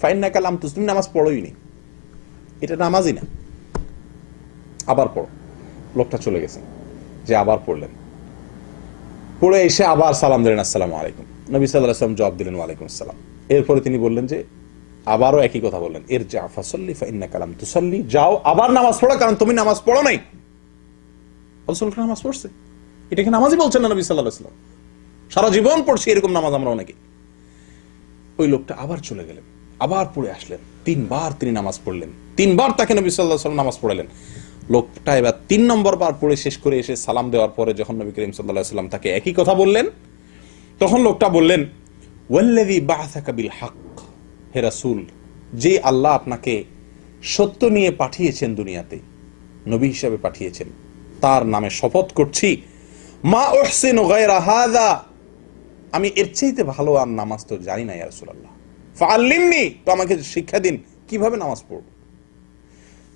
ফাইন্নাকা লাম তুসাল্লি, তুমি নামাজ পড়োই নেই, এটা নামাজই না, আবার পড়ো। লোকটা চলে গেছে, যে আবার পড়লেন, পড়ে এসে আবার সালাম দিলেন, আসসালামু আলাইকুম। নবী সাল্লাল্লাহু আলাইহি ওয়াসাল্লাম জবাব দিলেন, ওয়ালাইকুম আসসালাম। এরপরে তিনি বললেন যে আবারও একই কথা বললেন, ইরজি' ফাসাল্লি ফাইন্নাকা লাম তুসাল্লি, যাও আবার নামাজ পড়ো, কারণ তুমি নামাজ পড়ো নাই। রাসূল নামাজ পড়ছে, এটাকে নামাজই বলছেন না নবী সাল্লাল্লাহু আলাইহি ওয়াসাল্লাম। সারা জীবন পড়ছি এরকম নামাজ আমরা অনেকে। ওই লোকটা আবার চলে গেলেন, আবার পড়ে আসলেন, 3 বার তিনি নামাজ পড়লেন, 3 বার তাকে নবী সাল্লাল্লাহু আলাইহি ওয়াসাল্লাম নামাজ পড়ালেন। লোকটা এবার 3 নম্বর বার পড়ে শেষ করে এসে সালাম দেওয়ার পরে যখন নবী করিম সাল্লাল্লাহু আলাইহি ওয়াসাল্লাম তাকে একই কথা বললেন, তখন লোকটা বললেন, ওয়াল্লাযী বা'আসাকা বিল হক, হে রাসূল, যে আল্লাহ আপনাকে সত্য নিয়ে পাঠিয়েছেন, দুনিয়াতে নবী হিসেবে পাঠিয়েছেন, তার নামে শপথ করছি, মা উহসিনু গায়রা হাযা, আমি এর চাইতে ভালো আর নামাজ তো জানি না ইয়া রাসূলুল্লাহ, ফাআল্লিমনি, তো আমাকে শিক্ষা দিন কিভাবে নামাজ পড়ব।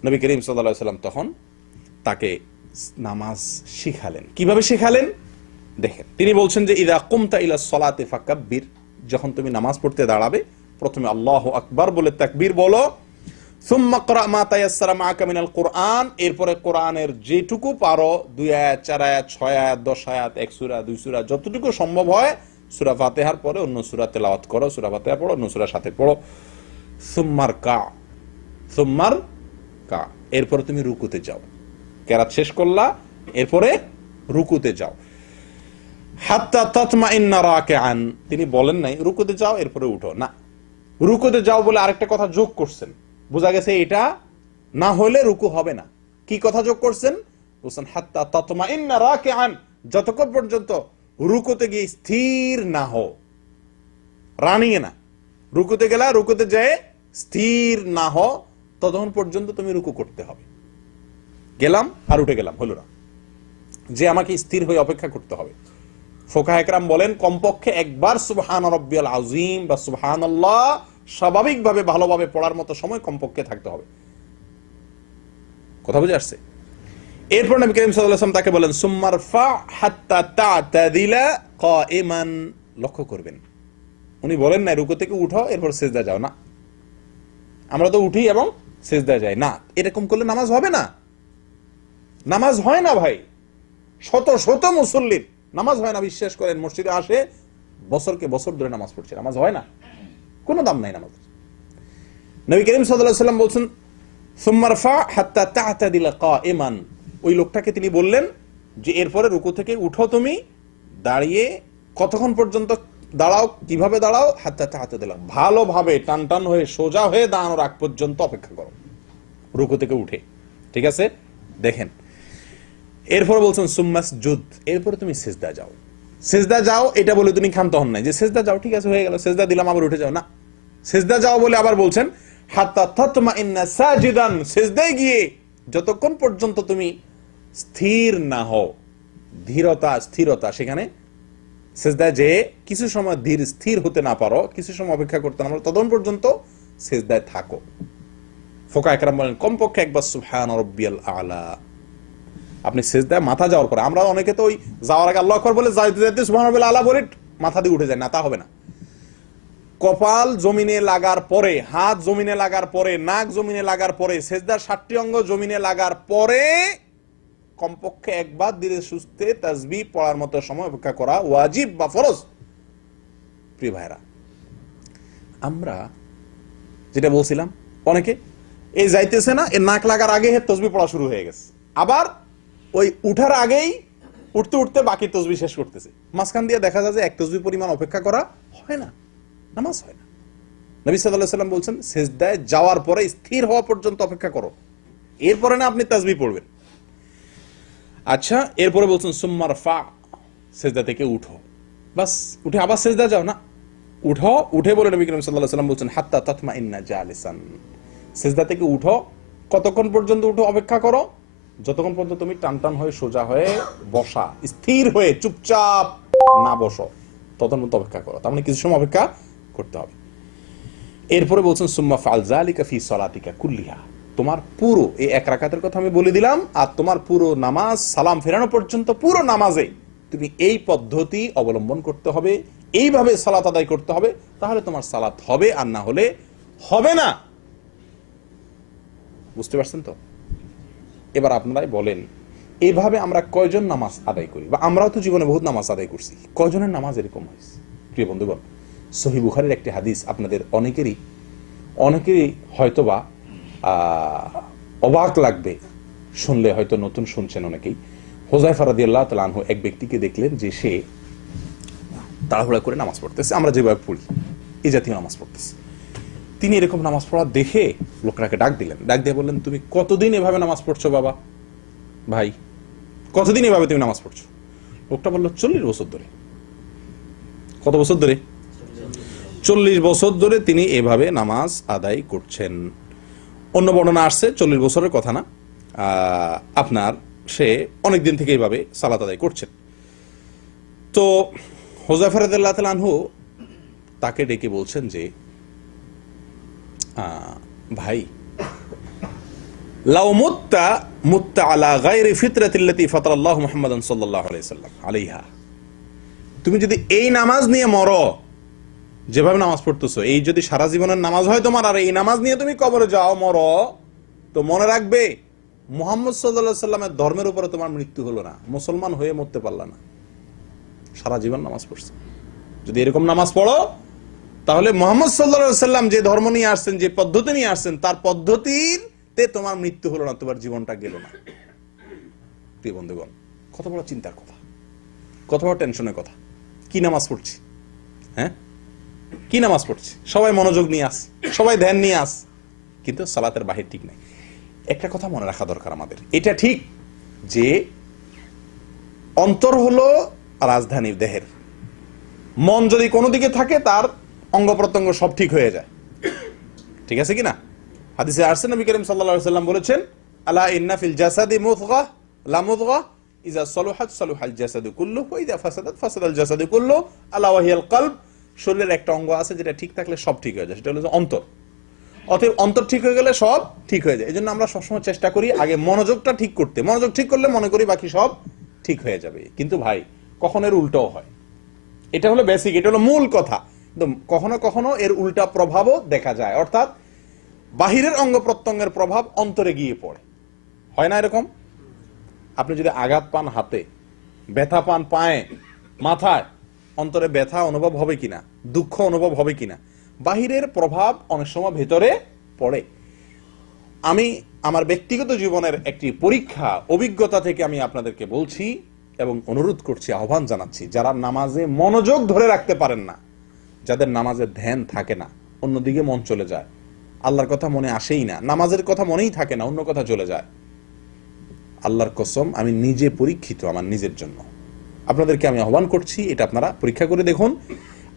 নবী করিম সাল্লাল্লাহু আলাইহি ওয়াসাল্লাম তখন তাকে নামাজ শিখালেন। কিভাবে শিখালেন দেখেন, তিনি বলছেন যে ইযা কুমতা ইলা সলাতি ফাকাব্বির, যখন তুমি নামাজ পড়তে দাঁড়াবে প্রথমে আল্লাহু আকবার বলে তাকবীর বলো, সুম্মা ক্রা মা তায়াসসারা মাআকা মিনাল কুরআন, এরপরে কোরআনের যেটুকু পারো, 2 আয়াত 4 আয়াত 6 আয়াত 10 আয়াত 1 সূরা 2 সূরা যতটুকু সম্ভব হয়, সূরা ফাতিহার পরে অন্য সূরা তেলাওয়াত করো, সূরা ফাতিহা পড়ো, অন্য সূরার সাথে পড়ো। সুম্মার কা, এরপরে তুমি রুকুতে যাও, কেরাত শেষ করলা, এরপরে রুকুতে যাও। হাত্তা তাতমাইন্না রাকিআন, তিনি বলেন নাই রুকুতে যাও এরপরে উঠো, না, রুকুতে যাও বলে আরেকটা কথা যোগ করছেন, বোঝা গেছে এটা না হলে রুকু হবে না। কি কথা যোগ করছেন? বলছেন হাত্তা তাতমাইন্না রাকিআন, যতক্ষণ পর্যন্ত রুকুতে গিয়ে স্থির না হও, রানিং না, রুকুতে গেলা, রুকুতে যায় স্থির না হও, ততক্ষণ পর্যন্ত তুমি রুকু করতে হবে। গেলাম আর উঠে গেলাম হলো না, যে আমাকে স্থির হয়ে অপেক্ষা করতে হবে। ফুকাহা একরাম বলেন কমপক্ষে একবার সুবহান রাব্বিয়াল আযীম বা সুবহানাল্লাহ স্বাভাবিকভাবে ভালোভাবে পড়ার মতো সময় কমপক্ষে থাকতে হবে। কথা বুঝে আসছে? এরপর নবী করিম সাল্লাল্লাহু আলাইহি ওয়াসাল্লাম তাকে বলেন সুম্মারফা হাত্তা তা'তাদিলা কাইমান, লক্ষ্য করবেন উনি বলেন না রুকু থেকে উঠো এরপর সিজদা যাও, না, আমরা তো উঠি এবং সিজদা যাই না, এরকম করলে নামাজ হবে না, নামাজ হয় না ভাই। শত শত মুসল্লির নামাজ হয় না, বিশ্বাস করেন। মসজিদে আসে বছরকে বছর ধরে নামাজ পড়ছে, নামাজ হয় না, কোনো দাম নাই নামাজ। নবী করিম সাল্লাল্লাহু আলাইহি ওয়াসাল্লাম বলছেন সুম্মা রফা হাত্তা তা'তাদিলা কাইমান, ওই লোকটাকে তিনি বললেন যে এরপরে রুকু থেকে উঠো, তুমি দাঁড়িয়ে কতক্ষণ পর্যন্ত দাঁড়াও, কিভাবে দাঁড়াও, হাত্তা তা'তাদিলা, ভালোভাবে টান টান হয়ে সোজা হয়ে দাঁড়ানোর আগ পর্যন্ত অপেক্ষা করো রুকু থেকে উঠে। ঠিক আছে, দেখেন এরপরে বলছেন সুম্মাসজুদ, এরপরে তুমি সিজদা যাও। সিজদা যাও এটা বলে তুমি ক্ষান্ত হন নাই যে সিজদা যাও, ঠিক আছে হয়ে গেল, সিজদা দিলাম আবার উঠে যাও, না, সিজদা যাও বলে আবার বলছেন হাত্তা তাতমাইন্না সাজিদান, সিজদায় গিয়ে যতক্ষণ পর্যন্ত তুমি স্থির না হও, ধীরতা স্থিরতা, সেখানে সিজদায় যে কিছু সময় ধীর স্থির হতে না পারো, কিছু সময় অপেক্ষা করতে না পারো, ততক্ষণ পর্যন্ত সিজদায় থাকো। ফুকাহা ইকরাম বলেন কমপক্ষে একবার সুবহান রাব্বিয়াল আলা। আপনি সিজদায় মাথা যাওয়ার পরে, আমরা অনেকে তো ওই যাওয়ার আগে আল্লাহু আকবার বলে যাইতে যাইতে সুবহান রাব্বিয়াল আলা বলে মাথা দিয়ে উঠে যায়, না তা হবে না। কপাল জমিনে লাগার পরে, হাত জমিনে লাগার পরে, নাক জমিনে লাগার পরে, সিজদার 7টি অঙ্গ জমিনে লাগার পরে কমপক্ষে একবার ধীরে সুস্থে তাসবিহ পড়ার মতো সময় অপেক্ষা করা ওয়াজিব বা ফরজ। প্রিয় ভাইরা, আমরা যেটা বলছিলাম, অনেকে এই যাইতেছে না, এর নাক লাগার আগে তাসবিহ পড়া শুরু হয়ে গেছে, আবার ওই উঠার আগেই উঠতে উঠতে বাকি তাসবিহ শেষ করতেছে, মাঝখান দিয়ে দেখা যায় যে এক তাসবিহ পরিমাণ অপেক্ষা করা হয় না, নামাজ হয় না। নবী সাল্লাল্লাহু আলাইহি ওয়াসাল্লাম বলছেন সিজদায় যাওয়ার পরে স্থির হওয়া পর্যন্ত অপেক্ষা করো, এরপরে না আপনি তাসবিহ পড়বেন। আচ্ছা, এরপরে বলছেন সুম্মা রফা, সিজদা থেকে উঠো, বাস উঠে আবার সিজদা যাও, না, উঠো, উঠে বলে নবী করিম সাল্লাল্লাহু আলাইহি ওয়াসাল্লাম বলছেন হাত্তা তাতমাইন্না জালিসান, সিজদা থেকে উঠো, কতক্ষণ পর্যন্ত উঠো অপেক্ষা করো, যতক্ষণ পর্যন্ত তুমি টান টান হয়ে সোজা হয়ে বসা, স্থির হয়ে চুপচাপ না বসো, ততক্ষণ পর্যন্ত অপেক্ষা করো, তার মানে কিছু সময় অপেক্ষা করতে হবে। এরপরে বলছেন সুম্মা ফাল যালিকা ফি সলাতিকা কুল্লিহা, তোমার পুরো এই এক রাকাতের কথা আমি বলে দিলাম, আর তোমার পুরো নামাজ সালাম ফেরানো পর্যন্ত পুরো নামাজে তুমি এই পদ্ধতি অবলম্বন করতে হবে, এইভাবে সালাত আদায় করতে হবে, তাহলে তোমার সালাত হবে, আর না হলে হবে না। বুঝতে পারছেন তো? এবার আপনারাই বলেন, এইভাবে আমরা কয়জন নামাজ আদায় করি, বা আমরাও তো জীবনে বহুত নামাজ আদায় করছি, কয়জনের নামাজ এরকম হয়েছে? প্রিয় বন্ধুগণ, সহিহ বুখারীর একটি হাদিস আপনাদের অনেকেরই হয়তোবা অবাক লাগবে শুনলে, হয়তো নতুন শুনছেন অনেকেই। হুযায়ফা রাদিয়াল্লাহু তাআলা আনহু এক ব্যক্তিকে দেখলেন যে সে তাড়াহুড়া করে নামাজ পড়তেছে, আমরা যেভাবে পড়ি এই জাতীয় নামাজ পড়তেছে। তিনি এরকম নামাজ পড়া দেখে লোকটাকে ডাক দিলেন, ডাক দিয়ে বললেন, তুমি কতদিন এভাবে নামাজ পড়ছো বাবা, ভাই কতদিন এভাবে তুমি নামাজ পড়ছো? লোকটা বলল 40 বছর ধরে। কত বছর ধরে? 40 বছর ধরে তিনি এভাবে নামাজ আদায় করছেন। অন্য বর্ণনা আসছে 40 বছরের কথা না, আপনার সে অনেক দিন থেকে এইভাবে সালাত আদায় করছেন। তো হুযায়ফা রাদিয়াল্লাহু তাআলা আনহু তাকে ডেকে বলছেন যে ভাই, লাউ মুত্তা আলা গায়রি ফিতরাতিল্লাতী ফাতারাল্লাহু মুহাম্মাদান সাল্লাল্লাহু আলাইহি ওয়াসাল্লাম আলাইহা, তুমি যদি এই নামাজ নিয়ে মরো, যেভাবে নামাজ পড়তেছো, এই যদি সারা জীবনের নামাজ হয় তোমার, আর এই নামাজ নিয়ে তুমি কবরে যাও, মরো, তো মনে রাখবে মুহাম্মদ সাল্লাল্লাহু আলাইহি ওয়াসাল্লামের ধর্মের উপরে তোমার মৃত্যু হলো না, মুসলমান হয়ে মরতে পারলা না, সারা জীবন নামাজ পড়ছো। যদি এরকম নামাজ পড়ো, তাহলে মুহাম্মদ সাল্লাল্লাহু আলাইহি ওয়াসাল্লাম যে ধর্ম নিয়ে আসছেন, যে পদ্ধতি নিয়ে আসছেন, তার পদ্ধতিতে তোমার মৃত্যু হলো না, তোমার জীবনটা গেল না। প্রিয় বন্ধুগণ, কত বড় চিন্তার কথা, কত বড় টেনশনের কথা। কি নামাজ পড়ছি? হ্যাঁ, কি নামাজ পড়ছি? সবাই মনোযোগ নিয়ে আস, সবাই ধ্যান নিয়ে আস, কিন্তু সালাতের বাহির ঠিক নাই। একটা কথা মনে রাখা দরকার আমাদের, এটা ঠিক যে অন্তর হলো রাজধানী দেহের, মন যদি কোনো দিকে থাকে তার অঙ্গ প্রত্যঙ্গ সব ঠিক হয়ে যায়, ঠিক আছে কিনা? হাদিসে আসছে নবী করিম সাল্লাল্লাহু আলাইহি ওয়াসাল্লাম বলেছেন, আলা ইন্না ফিল জাসাদি মুদগা লা মুদগা ইযা সালুহাত সালুহাল জাসাদু কুল্লুহু ওয়া ইযা ফাসাদাত ফাসাদাল জাসাদু কুল্লুহু আলা ওয়া হিয়াল কলব। শরীরের একটা অঙ্গ আছে যেটা ঠিক থাকলে সব ঠিক হয়ে যায়, সেটা হলো অন্তর। অতএব অন্তর ঠিক হয়ে গেলে সব ঠিক হয়ে যায়। এজন্য আমরা সবসময় চেষ্টা করি আগে মনোযোগটা ঠিক করতে, মনোযোগ ঠিক করলে মনে করি বাকি সব ঠিক হয়ে যাবে। কিন্তু ভাই, কখনো এর উল্টাও হয়। এটা হলো বেসিক, এটা হলো মূল কথা। কিন্তু কখনো কখনো এর উল্টা প্রভাবও দেখা যায়, অর্থাৎ বাহিরের অঙ্গ প্রত্যঙ্গের প্রভাব অন্তরে গিয়ে পড়ে। হয় না এরকম? আপনি যদি আঘাত পান হাতে, ব্যথা পান পায়ে, মাথায়, অন্তরে ব্যথা অনুভব হবে কিনা, দুঃখ অনুভব হবে কিনা। বাহিরের প্রভাব অনেক সময় ভেতরে পড়ে। আমি আমার ব্যক্তিগত জীবনের একটি পরীক্ষা অভিজ্ঞতা থেকে আমি আপনাদেরকে বলছি এবং অনুরোধ করছি, আহ্বান জানাচ্ছি, যারা নামাজে মনোযোগ ধরে রাখতে পারেন না, যাদের নামাজে ধ্যান থাকে না, অন্যদিকে মন চলে যায়, আল্লাহর কথা মনে আসেই না, নামাজের কথা মনেই থাকে না, অন্য কথা চলে যায়। আল্লাহর কসম, আমি নিজে পরীক্ষিত আমার নিজের জন্য। আপনাদেরকে আমি আহ্বান করছি, এটা আপনারা পরীক্ষা করে দেখুন।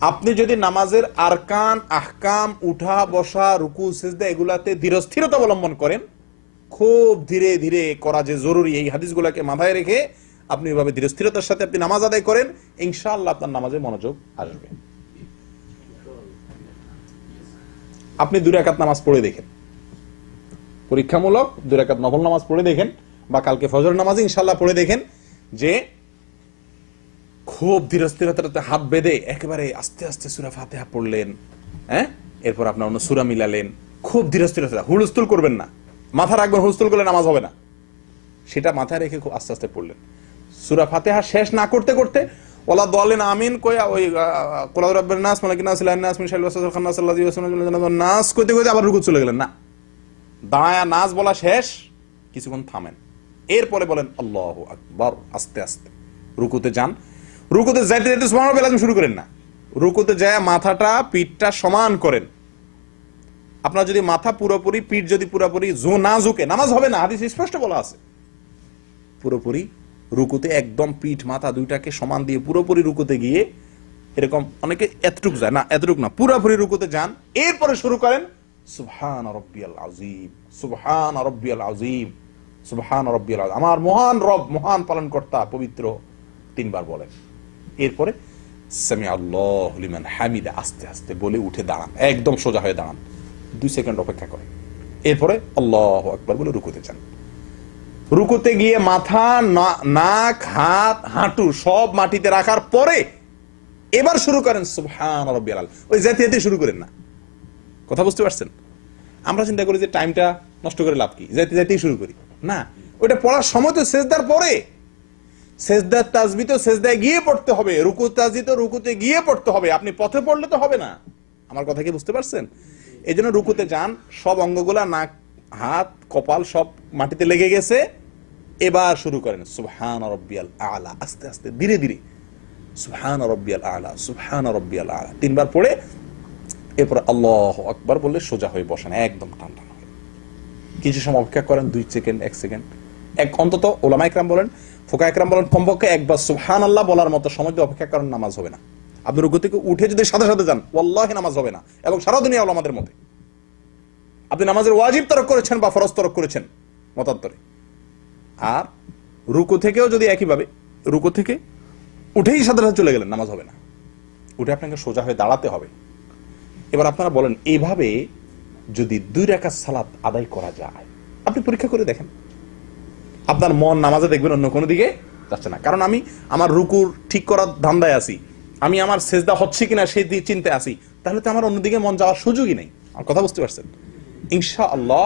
আপনি যদি নামাজের আরকান, আহকাম, উঠা বসা, রুকু, সিজদা এগুলাতে ধীরস্থিরতা অবলম্বন করেন, খুব ধীরে ধীরে করা যে জরুরি, এই হাদিসগুলোকে মাথায় রেখে আপনি এভাবে ধীরস্থিরতার সাথে আপনি নামাজ আদায় করেন, ইনশাআল্লাহ আপনার নামাজে মনোযোগ আসবে। আপনি 2 রাকাত নামাজ পড়ে দেখেন, পরীক্ষামূলক 2 রাকাত নফল নামাজ পড়ে দেখেন, বা কালকে ফজর নামাজ ইনশাআল্লাহ পড়ে দেখেন, যে খুব ধীরস্থিরতাতে হাত বেঁধে একেবারে আস্তে আস্তে সূরা ফাতিহা পড়লেন, হ্যাঁ, এরপর আপনার অন্য সূরা মিলালেন, খুব ধীরস্থিরতা, হুলস্থুল করবেন না, মাথা রাখবেন, হুলস্থুল করলে নামাজ হবে না, সেটা মাথায় রেখে খুব আস্তে আস্তে পড়লেন। সূরা ফাতিহা শেষ না করতে করতে ওয়ালা দাল্লিন আমিন কইয়া ওই কুল আউযু বিরাব্বিন নাস মালিকিন নাস ইলাহিন নাস মিন শাররিল ওয়াসওয়াসিল খান্নাস আল্লাযী ইউওয়াসওয়িসু নাস কইতে কইতে আবার রুকু চলে গেলেন না, দাঁড়ায়া নাস বলা শেষ, কিছুক্ষণ থামেন, এরপরে বলেন আল্লাহু আকবার, আস্তে আস্তে রুকুতে যান। রুকুতে যাইতে যাইতে সুবহানাল্লাহ লাযিম শুরু করেন না, রুকুতে যায় মাথাটা পিঠটা সমান করেন। আপনার যদি মাথা পুরোপুরি, পিঠ যদি পুরোপুরি না ঝুঁকে, নামাজ হবে না, হাদিসে স্পষ্ট বলা আছে। পুরোপুরি রুকুতে একদম পিঠ মাথা দুইটাকে সমান দিয়ে পুরোপুরি রুকুতে গিয়ে, এরকম অনেকে এতটুক যায় না, এতটুক না, পুরোপুরি রুকুতে যান, এরপরে শুরু করেন সুবহান রাব্বিয়াল আযীম, সুবহান রাব্বিয়াল আযীম, সুবহান রাব্বিয়াল আযীম, আমার মহান রব, মহান পালনকর্তা পবিত্র, 3 বার বলেন। এরপরে সামি আল্লাহু লিমান হামিদা আস্তে আস্তে বলে উঠে দাঁড়ান, একদম সোজা হয়ে দাঁড়ান, 2 সেকেন্ড অপেক্ষা করেন, এরপরে আল্লাহু আকবার বলে রুকুতে যান। রুকুতে গিয়ে মাথা, নাক, হাত, হাঁটু সব মাটিতে রাখার পরে এবার শুরু করেন সুবহান রাব্বিয়াল আলা। ওই যেতে যেতে শুরু করেন না, কথা বুঝতে পারছেন? আমরা চিন্তা করি যে টাইমটা নষ্ট করে লাভ কি, যেতে যেতেই শুরু করি, না, ওইটা পড়ার সময় তো সেজদার পরে, সেজদার তাসবিহ তো সেজদায় গিয়ে পড়তে হবে, রুকু তাসবিহ তো রুকুতে গিয়ে পড়তে হবে, আপনি পথে পড়লে তো হবে না। আমার কথা কি বুঝতে পারছেন? এই জন্য রুকুতে যান, সব অঙ্গগুলা, নাক, হাত, কপাল সব মাটিতে লেগে গেছে, এবার শুরু করেন সুবহান রাব্বিয়াল আলা, আস্তে আস্তে ধীরে ধীরে সুবহান রাব্বিয়াল আলা, সুবহান রাব্বিয়াল আলা 3 বার পড়ে এরপর আল্লাহু আকবার বলে সোজা হয়ে বসেন, একদম টান টান হয়ে। কিছু সময় অপেক্ষা করেন, 2 সেকেন্ড, 1 সেকেন্ড, অন্তত ওলামা ইকরাম বলেন, ফুকাহা ইকরাম বলেন, কমপক্ষে একবার সুবহানাল্লাহ বলার মতো সময় দিয়ে অপেক্ষা করেন, নামাজ হবে না। আপনি রুকু থেকে উঠে যদি সাথে সাথে যান, ওয়াল্লাহি নামাজ হবে না, এবং সারা দুনিয়া ওলামাদের মতে আপনি নামাজের ওয়াজিব তরক করেছেন বা ফরজ তরক করেছেন মতান্তরে। আর রুকু থেকেও যদি একইভাবে রুকু থেকে উঠেই সাথে সাথে চলে গেলেন, নামাজ হবে না, উঠে আপনাকে সোজা হয়ে দাঁড়াতে হবে। এবার আপনারা বলেন, এইভাবে যদি 2 রাকাত সালাত আদায় করা যায়, আপনি পরীক্ষা করে দেখেন, আপনার মন নামাজে দেখবেন অন্য কোনো দিকে যাচ্ছে না। কারণ আমি আমার রুকুর ঠিক করার ধান্দায় আছি, আমি আমার সেজদা হচ্ছে কিনা সেই চিন্তায় আছি, তাহলে তো আমার অন্যদিকে মন যাওয়ার সুযোগই নেই। আমার কথা বুঝতে পারছেন? ইনশাআল্লাহ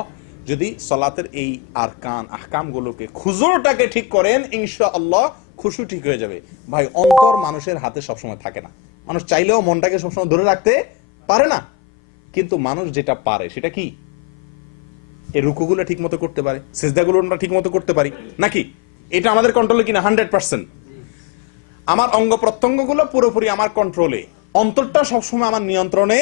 যদি সালাতের এই আরকান আহকাম গুলোকে, খুজুরটাকে ঠিক করেন, ইনশাআল্লাহ খুশু ঠিক হয়ে যাবে। ভাই, অন্তর মানুষের হাতে সবসময় থাকে না, মানুষ চাইলেও মনটাকে সবসময় ধরে রাখতে পারে না, কিন্তু মানুষ যেটা পারে সেটা কি, এই রুকুগুলো ঠিক মতো করতে পারে, সিজদাগুলো আমরা ঠিক মতো করতে পারি নাকি? এটা আমাদের কন্ট্রোলে কিনা? 100%। আমার অঙ্গ প্রত্যঙ্গগুলো পুরোপুরি আমার কন্ট্রোলে, অন্তরটা সবসময় আমার নিয়ন্ত্রণে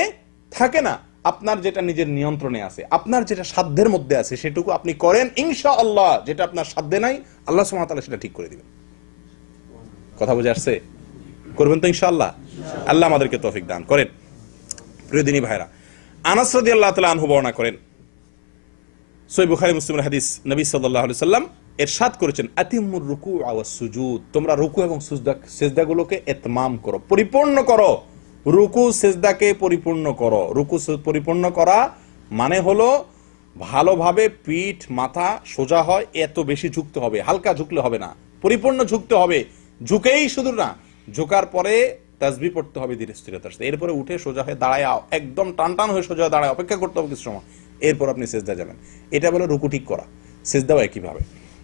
থাকে না। আপনার যেটা নিজের নিয়ন্ত্রণে আছে, আপনার যেটা সাধ্যের মধ্যে আছে, সেটুকু আপনি করেন, ইনশাআল্লাহ যেটা আপনার সাধ্যে নাই, আল্লাহ সুবহানাহু ওয়া তাআলা সেটা ঠিক করে দিবেন। কথা বুঝে আসছে? করবেন তো ইনশাআল্লাহ? আল্লাহ আমাদেরকে তৌফিক দান করেন। প্রিয় দিনী ভাইরা, আনাস রাদিয়াল্লাহু তাআলা আনহু বর্ণনা করেন, সহিহ বুখারী মুসলিমের হাদিস, নবী সাল্লাল্লাহু আলাইহি সাল্লাম ইরশাদ করেছেন, আতিমুর রুকু ওয়াস সুজুদ, তোমরা রুকু এবং সিজদাগুলোকে ইতমাম করো, পরিপূর্ণ করো। রুকু সিজদাকে পরিপূর্ণ করো। রুকু পরিপূর্ণ করা মানে হলো ভালোভাবে পিঠ মাথা সোজা হয়, এত বেশি ঝুঁকতে হবে, হালকা ঝুঁকলে হবে না, পরিপূর্ণ ঝুঁকতে হবে। ঝুঁকেই শুধু না, ঝুঁকার পরে তাসবিহ পড়তে হবে ধীরে স্থিরতার সাথে, এরপরে উঠে সোজা হয়ে দাঁড়ায়, একদম টান টান হয়ে সোজা দাঁড়ায় অপেক্ষা করতে হবে কিছু সময়, এরপর আপনি সিজদা যাবেন। এটা বলে রুকু ঠিক করা। সিজদাও একইভাবে।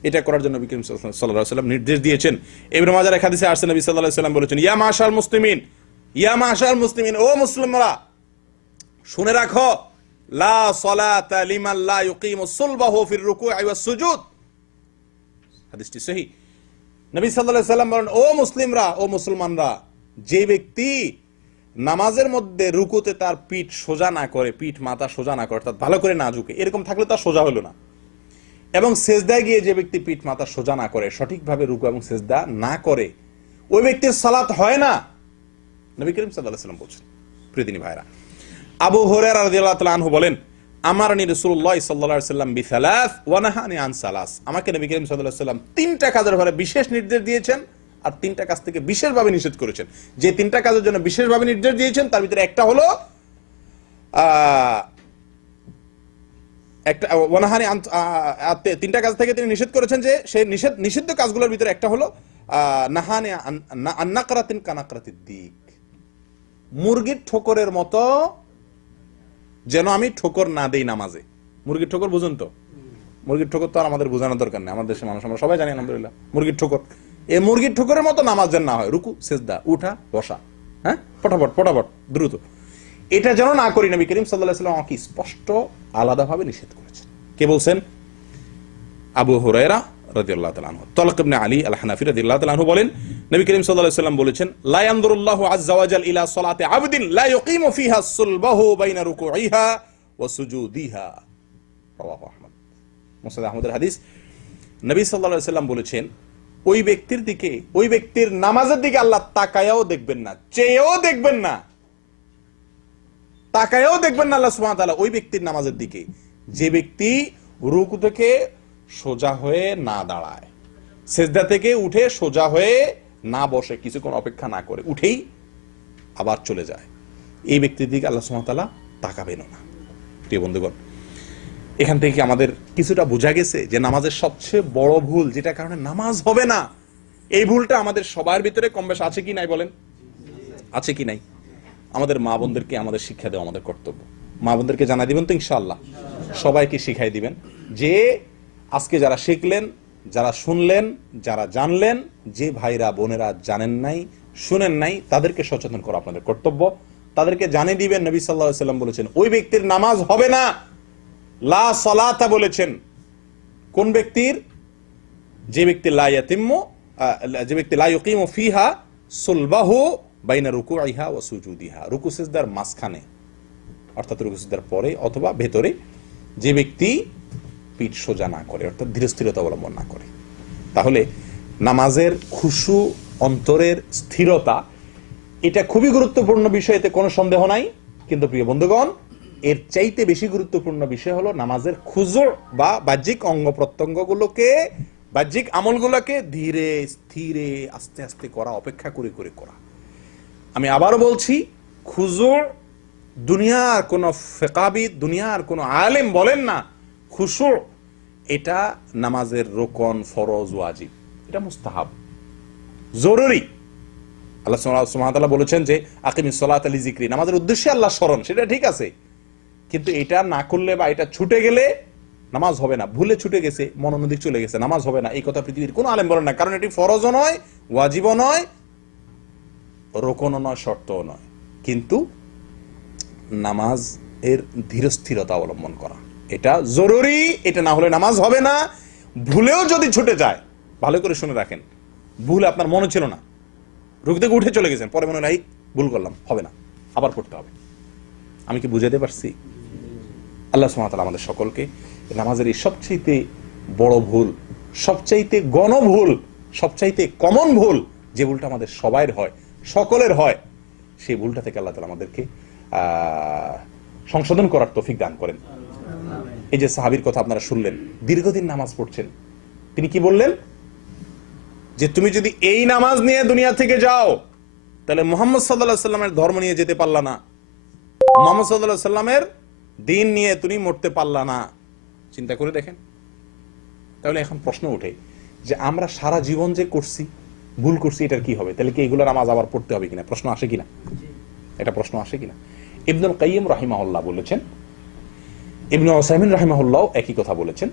এটা করার জন্য নবী করিম সাল্লাল্লাহু আলাইহি ওয়াসাল্লাম নির্দেশ দিয়েছেন। ইবনে মাজাহ এর হাদিসে আসছে, নবী সাল্লাল্লাহু আলাইহি ওয়াসাল্লাম বলেছেন, ইয়া মাশাল মুসলিমিন, ইয়া মাশার মুসলিমিন, ও মুসলিমরা শুনে রাখো, লা সালাতা লিমান লা ইউকিমু সুলবাহু ফির রুকুই ওয়াস সুজুদ। হাদিসটি সহিহ। নবী সাল্লাল্লাহু আলাইহি সাল্লাম বলেন, ও মুসলিমরা, ও মুসলমানরা, যে ব্যক্তি নামাজের মধ্যে রুকুতে তার পিঠ সোজা না করে, পিঠ মাথা সোজা না করে, অর্থাৎ ভালো করে না ঝুঁকে, এরকম থাকলে তার সোজা হলো না। এবং সেজদায় গিয়ে যে ব্যক্তি পিঠ মাথা সোজা না করে, সঠিকভাবে রুকু এবং সেজদা না করে, ওই ব্যক্তির সালাত হয় না, নবী করিম সাল্লাল্লাহু আলাইহি সাল্লাম বলছেন। প্রিয়দিনী ভাইরা, আবু হুরায়রা রাদিয়াল্লাহু তাআলা আনহু বলেন, আমারনি রাসূলুল্লাহ সাল্লাল্লাহু আলাইহি ওয়াসাল্লাম বিসালাস ওয়া নাহানি আন সালাস। আমাকে নবী করিম সাল্লাল্লাহু আলাইহি ওয়াসাল্লাম তিনটা কাজের ব্যাপারে বিশেষ নির্দেশ দিয়েছেন আর তিনটা কাজ থেকে বিশেষভাবে নিষেধ করেছেন। যে তিনটা কাজের জন্য বিশেষভাবে নির্দেশ দিয়েছেন তার ভিতরে একটা হলো তিনটা কাজ থেকে তিনি নিষেধ করেছেন, যে সেই নিষিদ্ধ কাজগুলোর ভিতরে একটা হলো নাহানি আন নাকরাতিন কানাকরাতিদ দিক, মুরগির ঠোকরের মতো যেন আমি ঠোকর না দেই নামাজে। মুরগির ঠোকর বুঝুন তো? মুরগির ঠোকর তো আর আমাদের বোঝানোর দরকার নেই, আমাদের দেশের মানুষ আমরা সবাই জানি আলহামদুলিল্লাহ মুরগির ঠোকর। এই মুরগির ঠোকরের মতো নামাজ যেন না হয়, রুকু সেজদা উঠা বসা, হ্যাঁ, ফটাফট দ্রুত, এটা যেন না করি। নবী করিম সাল্লাল্লাহু আলাইহি ওয়াসাল্লাম আমাকে স্পষ্ট আলাদাভাবে নিষেধ করেছেন। কে বলছেন? আবু হুরায়রা রাদিয়াল্লাহু তাআলা আনহু। তালক ইবনে আলী আল হানাফি রাদিয়াল্লাহু তাআলা আনহু বলেন, নবী করিম সাল্লাল্লাহু আলাইহি ওয়াসাল্লাম বলেছেন, লা ইয়ানজুরুল্লাহু আযজা ওয়া জাল ইলা সালাতি আবদিন লা ইউকিমু ফিহা সুলবাহু বাইনা রুকুইহা ওয়া সুজুদিহা। রাওয়াহু আহমদ। মুসনাদ আহমদের হাদিস। নবী সাল্লাল্লাহু আলাইহি ওয়াসাল্লাম বলেছেন, ওই ব্যক্তির দিকে, ওই ব্যক্তির নামাজের দিকে আল্লাহ তাকায়াও দেখবেন না, চেয়েও দেখবেন না, তাকায়াও দেখবেন না আল্লাহ সুবহানাহু ওয়া তাআলা ওই ব্যক্তির নামাজের দিকে, যে ব্যক্তি রুকু থেকে সোজা হয়ে না দাঁড়ায়, সেজদা থেকে উঠে সোজা হয়ে না বসে, কিছুক্ষণ অপেক্ষা না করে উঠেই আবার চলে যায়, এই ব্যক্তির দিকে আল্লাহ সুবহানাহু ওয়া তাআলা তাকাবেন না। প্রিয় বন্ধুগণ, এখান থেকে আমাদের কিছুটা বোঝা গেছে যে নামাজের সবচেয়ে বড় ভুল, যেটা কারণে নামাজ হবে না, এই ভুলটা আমাদের সবার ভিতরে কম বেশ আছে কি নাই বলেন? আছে কি নাই? আমাদের মা বোনদেরকে আমাদের শিক্ষা দেওয়া আমাদের কর্তব্য। মা বোনদেরকে জানাই দিবেন তো ইনশাআল্লাহ, সবাইকে শিখাই দিবেন, যে আজকে যারা শিখলেন, যারা শুনলেন, যারা জানলেন, যে ভাইরা বোনেরা জানেন নাই, শুনেন নাই, তাদেরকে সচেতন করা আপনাদের কর্তব্য। তাদেরকে জানিয়ে দিবেন নবী সাল্লাল্লাহু আলাইহি ওয়াসাল্লাম বলেছেন ওই ব্যক্তির নামাজ হবে না, লা সালাতা বলেছেন কোন ব্যক্তির? যে ব্যক্তি লা ইয়াতিম্মু, যে ব্যক্তি লা ইউকিমু ফিহা সুলবাহু বাইনা রুকুইহা ওয়া সুজুদিহা, রুকু সিজদার মাঝখানে, অর্থাৎ রুকু সিজদার পরে অথবা ভেতরে, যে ব্যক্তি পিঠ সোজা না করে, অর্থাৎ ধীরস্থিরতা অবলম্বন না করে। তাহলে নামাজের খুশু, অন্তরের স্থিরতা, এটা খুবই গুরুত্বপূর্ণ বিষয়, এতে কোনো সন্দেহ নাই। কিন্তু প্রিয় বন্ধুগণ, এর চাইতে বেশি গুরুত্বপূর্ণ বিষয় হলো নামাজের খুজু বা বাহ্যিক অঙ্গ প্রত্যঙ্গগুলোকে, বাহ্যিক আমলগুলোকে ধীরে স্থিরে আস্তে আস্তে করা, অপেক্ষা করে করে করা। আমি আবারও বলছি, খুজু দুনিয়ার কোন ফিকাহবিদ, দুনিয়ার কোন আলেম বলেন না খুশু এটা নামাজের রোকন, ফরজ, ওয়াজিব, এটা মুস্তাহাব, জরুরি। আল্লাহ সুবহানাহু ওয়া তাআলা বলেছেন যে আকিমিস সালাতা লিযিকরি, নামাজের উদ্দেশ্যে আল্লাহ স্মরণ, সেটা ঠিক আছে, কিন্তু এটা না করলে বা এটা ছুটে গেলে নামাজ হবে না। ভুলে ছুটে গেছে, মনোনদিক চলে গেছে, নামাজ হবে না, এই কথা পৃথিবীর কোনো আলেম বলেন না। কারণ এটি ফরজও নয়, ওয়াজিবও নয়, রোকনও নয়, শর্তও নয়। কিন্তু নামাজ এর ধীরস্থিরতা অবলম্বন করা এটা জরুরি, এটা না হলে নামাজ হবে না। ভুলেও যদি ছুটে যায়, ভালো করে শুনে রাখেন, ভুল আপনার মনে ছিল না, রুকু থেকে উঠে চলে গেছেন, পরে মনে হয় ভুল করলাম, হবে না, আবার পড়তে হবে। আমি কি বুঝাতে পারছি? আল্লাহ সুবহানাহু ওয়া তাআলা আমাদের সকলকে নামাজের এই সবচাইতে বড় ভুল, সবচাইতে গণভুল, সবচাইতে কমন ভুল, যে ভুলটা আমাদের সবাইয়ের হয়, সকলের হয়, সেই ভুলটা থেকে আল্লাহ তাআলা আমাদেরকে সংশোধন করার তৌফিক দান করেন। এই যে সাহাবীর কথা আপনারা শুনলেন, দীর্ঘদিন নামাজ পড়ছেন, তিনি কি বললেন? যে তুমি যদি এই নামাজ নিয়ে দুনিয়া থেকে যাও, তাহলে মুহাম্মদ সাল্লাল্লাহু আলাইহি ওয়াসাল্লামের ধর্ম নিয়ে যেতে পারলা না, মুহাম্মদ সাল্লাল্লাহু আলাইহি ওয়াসাল্লামের দিন নিয়ে তুমি মরতে পারলা না। চিন্তা করে দেখেন। তাহলে এখন প্রশ্ন ওঠে যে আমরা সারা জীবন যে করছি, ভুল করছি, এটার কি হবে? তাহলে কি এগুলো নামাজ আবার পড়তে হবে কিনা? প্রশ্ন আসে কিনা? এটা প্রশ্ন আসে কিনা? ইবনুল কাইয়িম রাহিমাহুল্লাহ বলেছেন, ইবনে উসাইমিন রাহিমাহুল্লাহ একই কথা বলেছেন।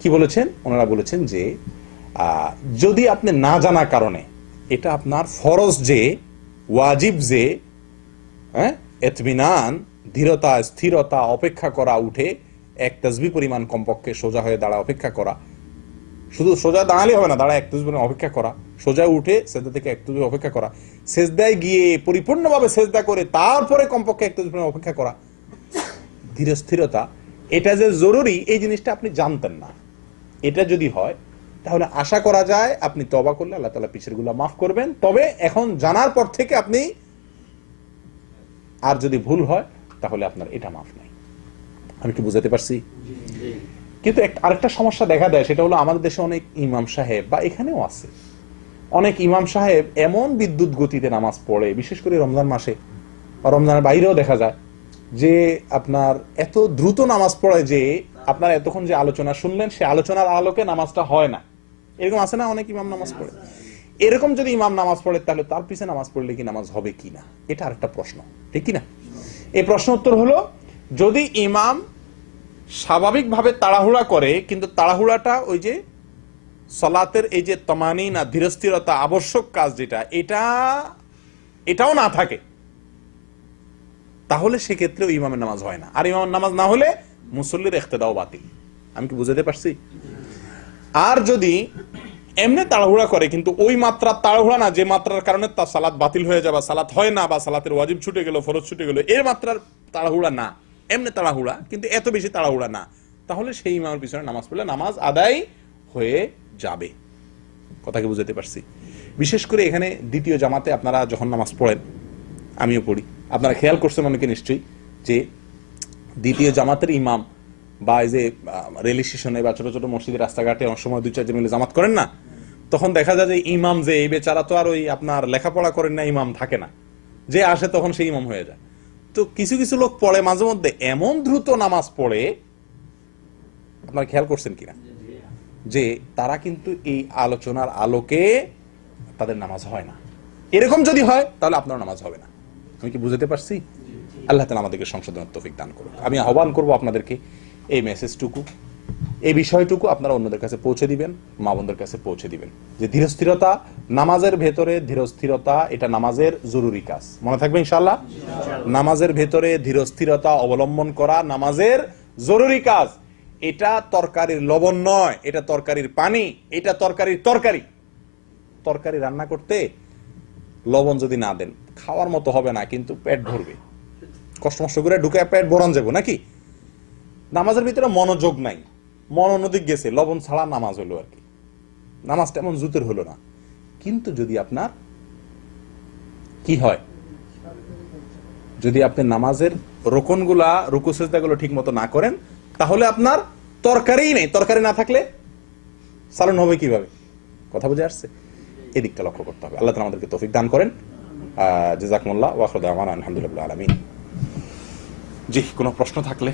কি বলেছেন? ওনারা বলেছেন যে যদি আপনি না জানা কারণে, এটা আপনার ফরজ যে ওয়াজিব যে ইতমিনান, ধীরতা, স্থিরতা, অপেক্ষা করা, উঠে এক তাসবিহ পরিমাণ কমপক্ষে সোজা হয়ে দাঁড়া অপেক্ষা করা, শুধু সোজা দাঁড়ালে হবে না, দাঁড়া এক তাসবিহ পরিমাণ অপেক্ষা করা, সোজা উঠে সেজদা থেকে এক তাসবিহ অপেক্ষা করা, সেজদায় গিয়ে পরিপূর্ণভাবে সেজদা করে তারপরে কমপক্ষে এক তাসবিহ পরিমাণ অপেক্ষা করা, ধীর স্থিরতা, এটা যে জরুরি এই জিনিসটা আপনি জানতেন না। এটা যদি হয় তাহলে আশা করা যায় আপনি তওবা করলে আল্লাহ তাআলা পিছের গুলো মাফ করবেন। তবে এখন জানার পর থেকে আপনি আর যদি ভুল হয় তাহলে আপনার এটা মাফ নাই। আমি কি বুঝাতে পারছি? কিন্তু আরেকটা সমস্যা দেখা দেয়, সেটা হলো আমাদের দেশে অনেক ইমাম সাহেব, বা এখানেও আছে অনেক ইমাম সাহেব এমন বিদ্যুৎ গতিতে নামাজ পড়ে, বিশেষ করে রমজান মাসে বা রমজানের বাইরেও দেখা যায় যে আপনার এত দ্রুত নামাজ পড়ে যে আপনার এতক্ষণ যে আলোচনা শুনলেন সে আলোচনার আলোকে নামাজটা হয় না। এরকম আছে না অনেক ইমাম নামাজ পড়ে। এরকম যদি ইমাম নামাজ পড়ে তাহলে তার পিছনে নামাজ পড়লে কি নামাজ হবে কিনা, এটা আরেকটা প্রশ্ন, ঠিক কিনা? এই প্রশ্ন উত্তর হলো, যদি ইমাম স্বাভাবিকভাবে তাড়াহুড়া করে, কিন্তু তাড়াহুড়াটা ওই যে সালাতের এই যে তমানিনা, ধীরস্থিরতা আবশ্যক কাজ যেটা, এটাও না থাকে, তাহলে সেক্ষেত্রেও ইমামের নামাজ হয় না। আর ইমামের নামাজ না হলে মুসল্লির ইক্তেদাও বাতিল। আমি কি বুঝাতে পারছি? আর যদি এমনি তাড়াহুড়া করে, কিন্তু ওই মাত্রা তাড়াহুড়া না যে মাত্রার কারণে তার সালাত বাতিল হয়ে যাবে, সালাত হয় না, বা সালাতের ওয়াজিব ছুটে গেল, ফরজ ছুটে গেল, এর মাত্রার তাড়াহুড়া না, এমনি তাড়াহুড়া কিন্তু এত বেশি তাড়াহুড়া না, তাহলে সেই ইমামের পিছনে নামাজ পড়লে নামাজ আদায় হয়ে যাবে। কথা কি বুঝাতে পারছি? বিশেষ করে এখানে দ্বিতীয় জামাতে আপনারা যখন নামাজ পড়েন, আমিও পড়ি, আপনারা খেয়াল করছেন অনেকে নিশ্চয়ই যে দ্বিতীয় জামাতের ইমাম বা এই যে রেল স্টেশনে বা ছোট ছোট মসজিদের রাস্তাঘাটে অনেক সময় 2-4 জন মিলে জামাত করেন না, তখন দেখা যায় যে ইমাম যে এই বেচারা তো আর ওই আপনার লেখাপড়া করেন না, ইমাম থাকে না, যে আসে তখন সেই ইমাম হয়ে যায়। তো কিছু কিছু লোক পড়ে মাঝে মধ্যে এমন দ্রুত নামাজ পড়ে, আপনারা খেয়াল করছেন কিনা, যে তারা কিন্তু এই আলোচনার আলোকে তাদের নামাজ হয় না। এরকম যদি হয় তাহলে আপনার নামাজ হবে না। আমি কি বুঝাতে পারছি? আল্লাহ তাআলা আমাদেরকে সংশোধনের তৌফিক দান করুক। আমি আহ্বান করব আপনাদেরকে এই মেসেজটুকু, এই বিষয়টুকু আপনারা অন্যদের কাছে পৌঁছে দিবেন, মা বোনদের কাছে পৌঁছে দিবেন, যে ধীরস্থিরতা নামাজের ভেতরে, ধীরস্থিরতা এটা নামাজের জরুরি কাজ। মনে থাকবে ইনশাআল্লাহ, নামাজের ভেতরে ধীরস্থিরতা অবলম্বন করা নামাজের জরুরি কাজ। এটা তরকারির লবণ নয়, এটা তরকারির পানি, এটা তরকারির তরকারি। তরকারি রান্না করতে লবণ যদি না দেন খাওয়ার মতো হবে না, কিন্তু পেট ভরবে, কষ্ট মষ্ট করে ঢুকে পেট ভরান যাবো নাকি? নামাজের ভিতরে মনোযোগ নাই, মন অন্যদিক গেছে, লবণ ছাড়া নামাজ হলো আর কি, নামাজটা এমন জুতের হলো না। কিন্তু যদি আপনার কি হয়, যদি আপনি নামাজের রোকনগুলা, রুকু সিজদাগুলো ঠিক মতো না করেন, তাহলে আপনার তরকারিই নেই। তরকারি না থাকলে সালান হবে কিভাবে? কথা বুঝে আসছে? এদিকটা লক্ষ্য করতে হবে। আল্লাহ তাআলা আমাদেরকে তৌফিক দান করেন। জাযাকুমুল্লাহ ওয়া আখিরু দাওয়ানা আলহামদুলিল্লাহি রাব্বিল আলামিন। জি, কোনো প্রশ্ন থাকলে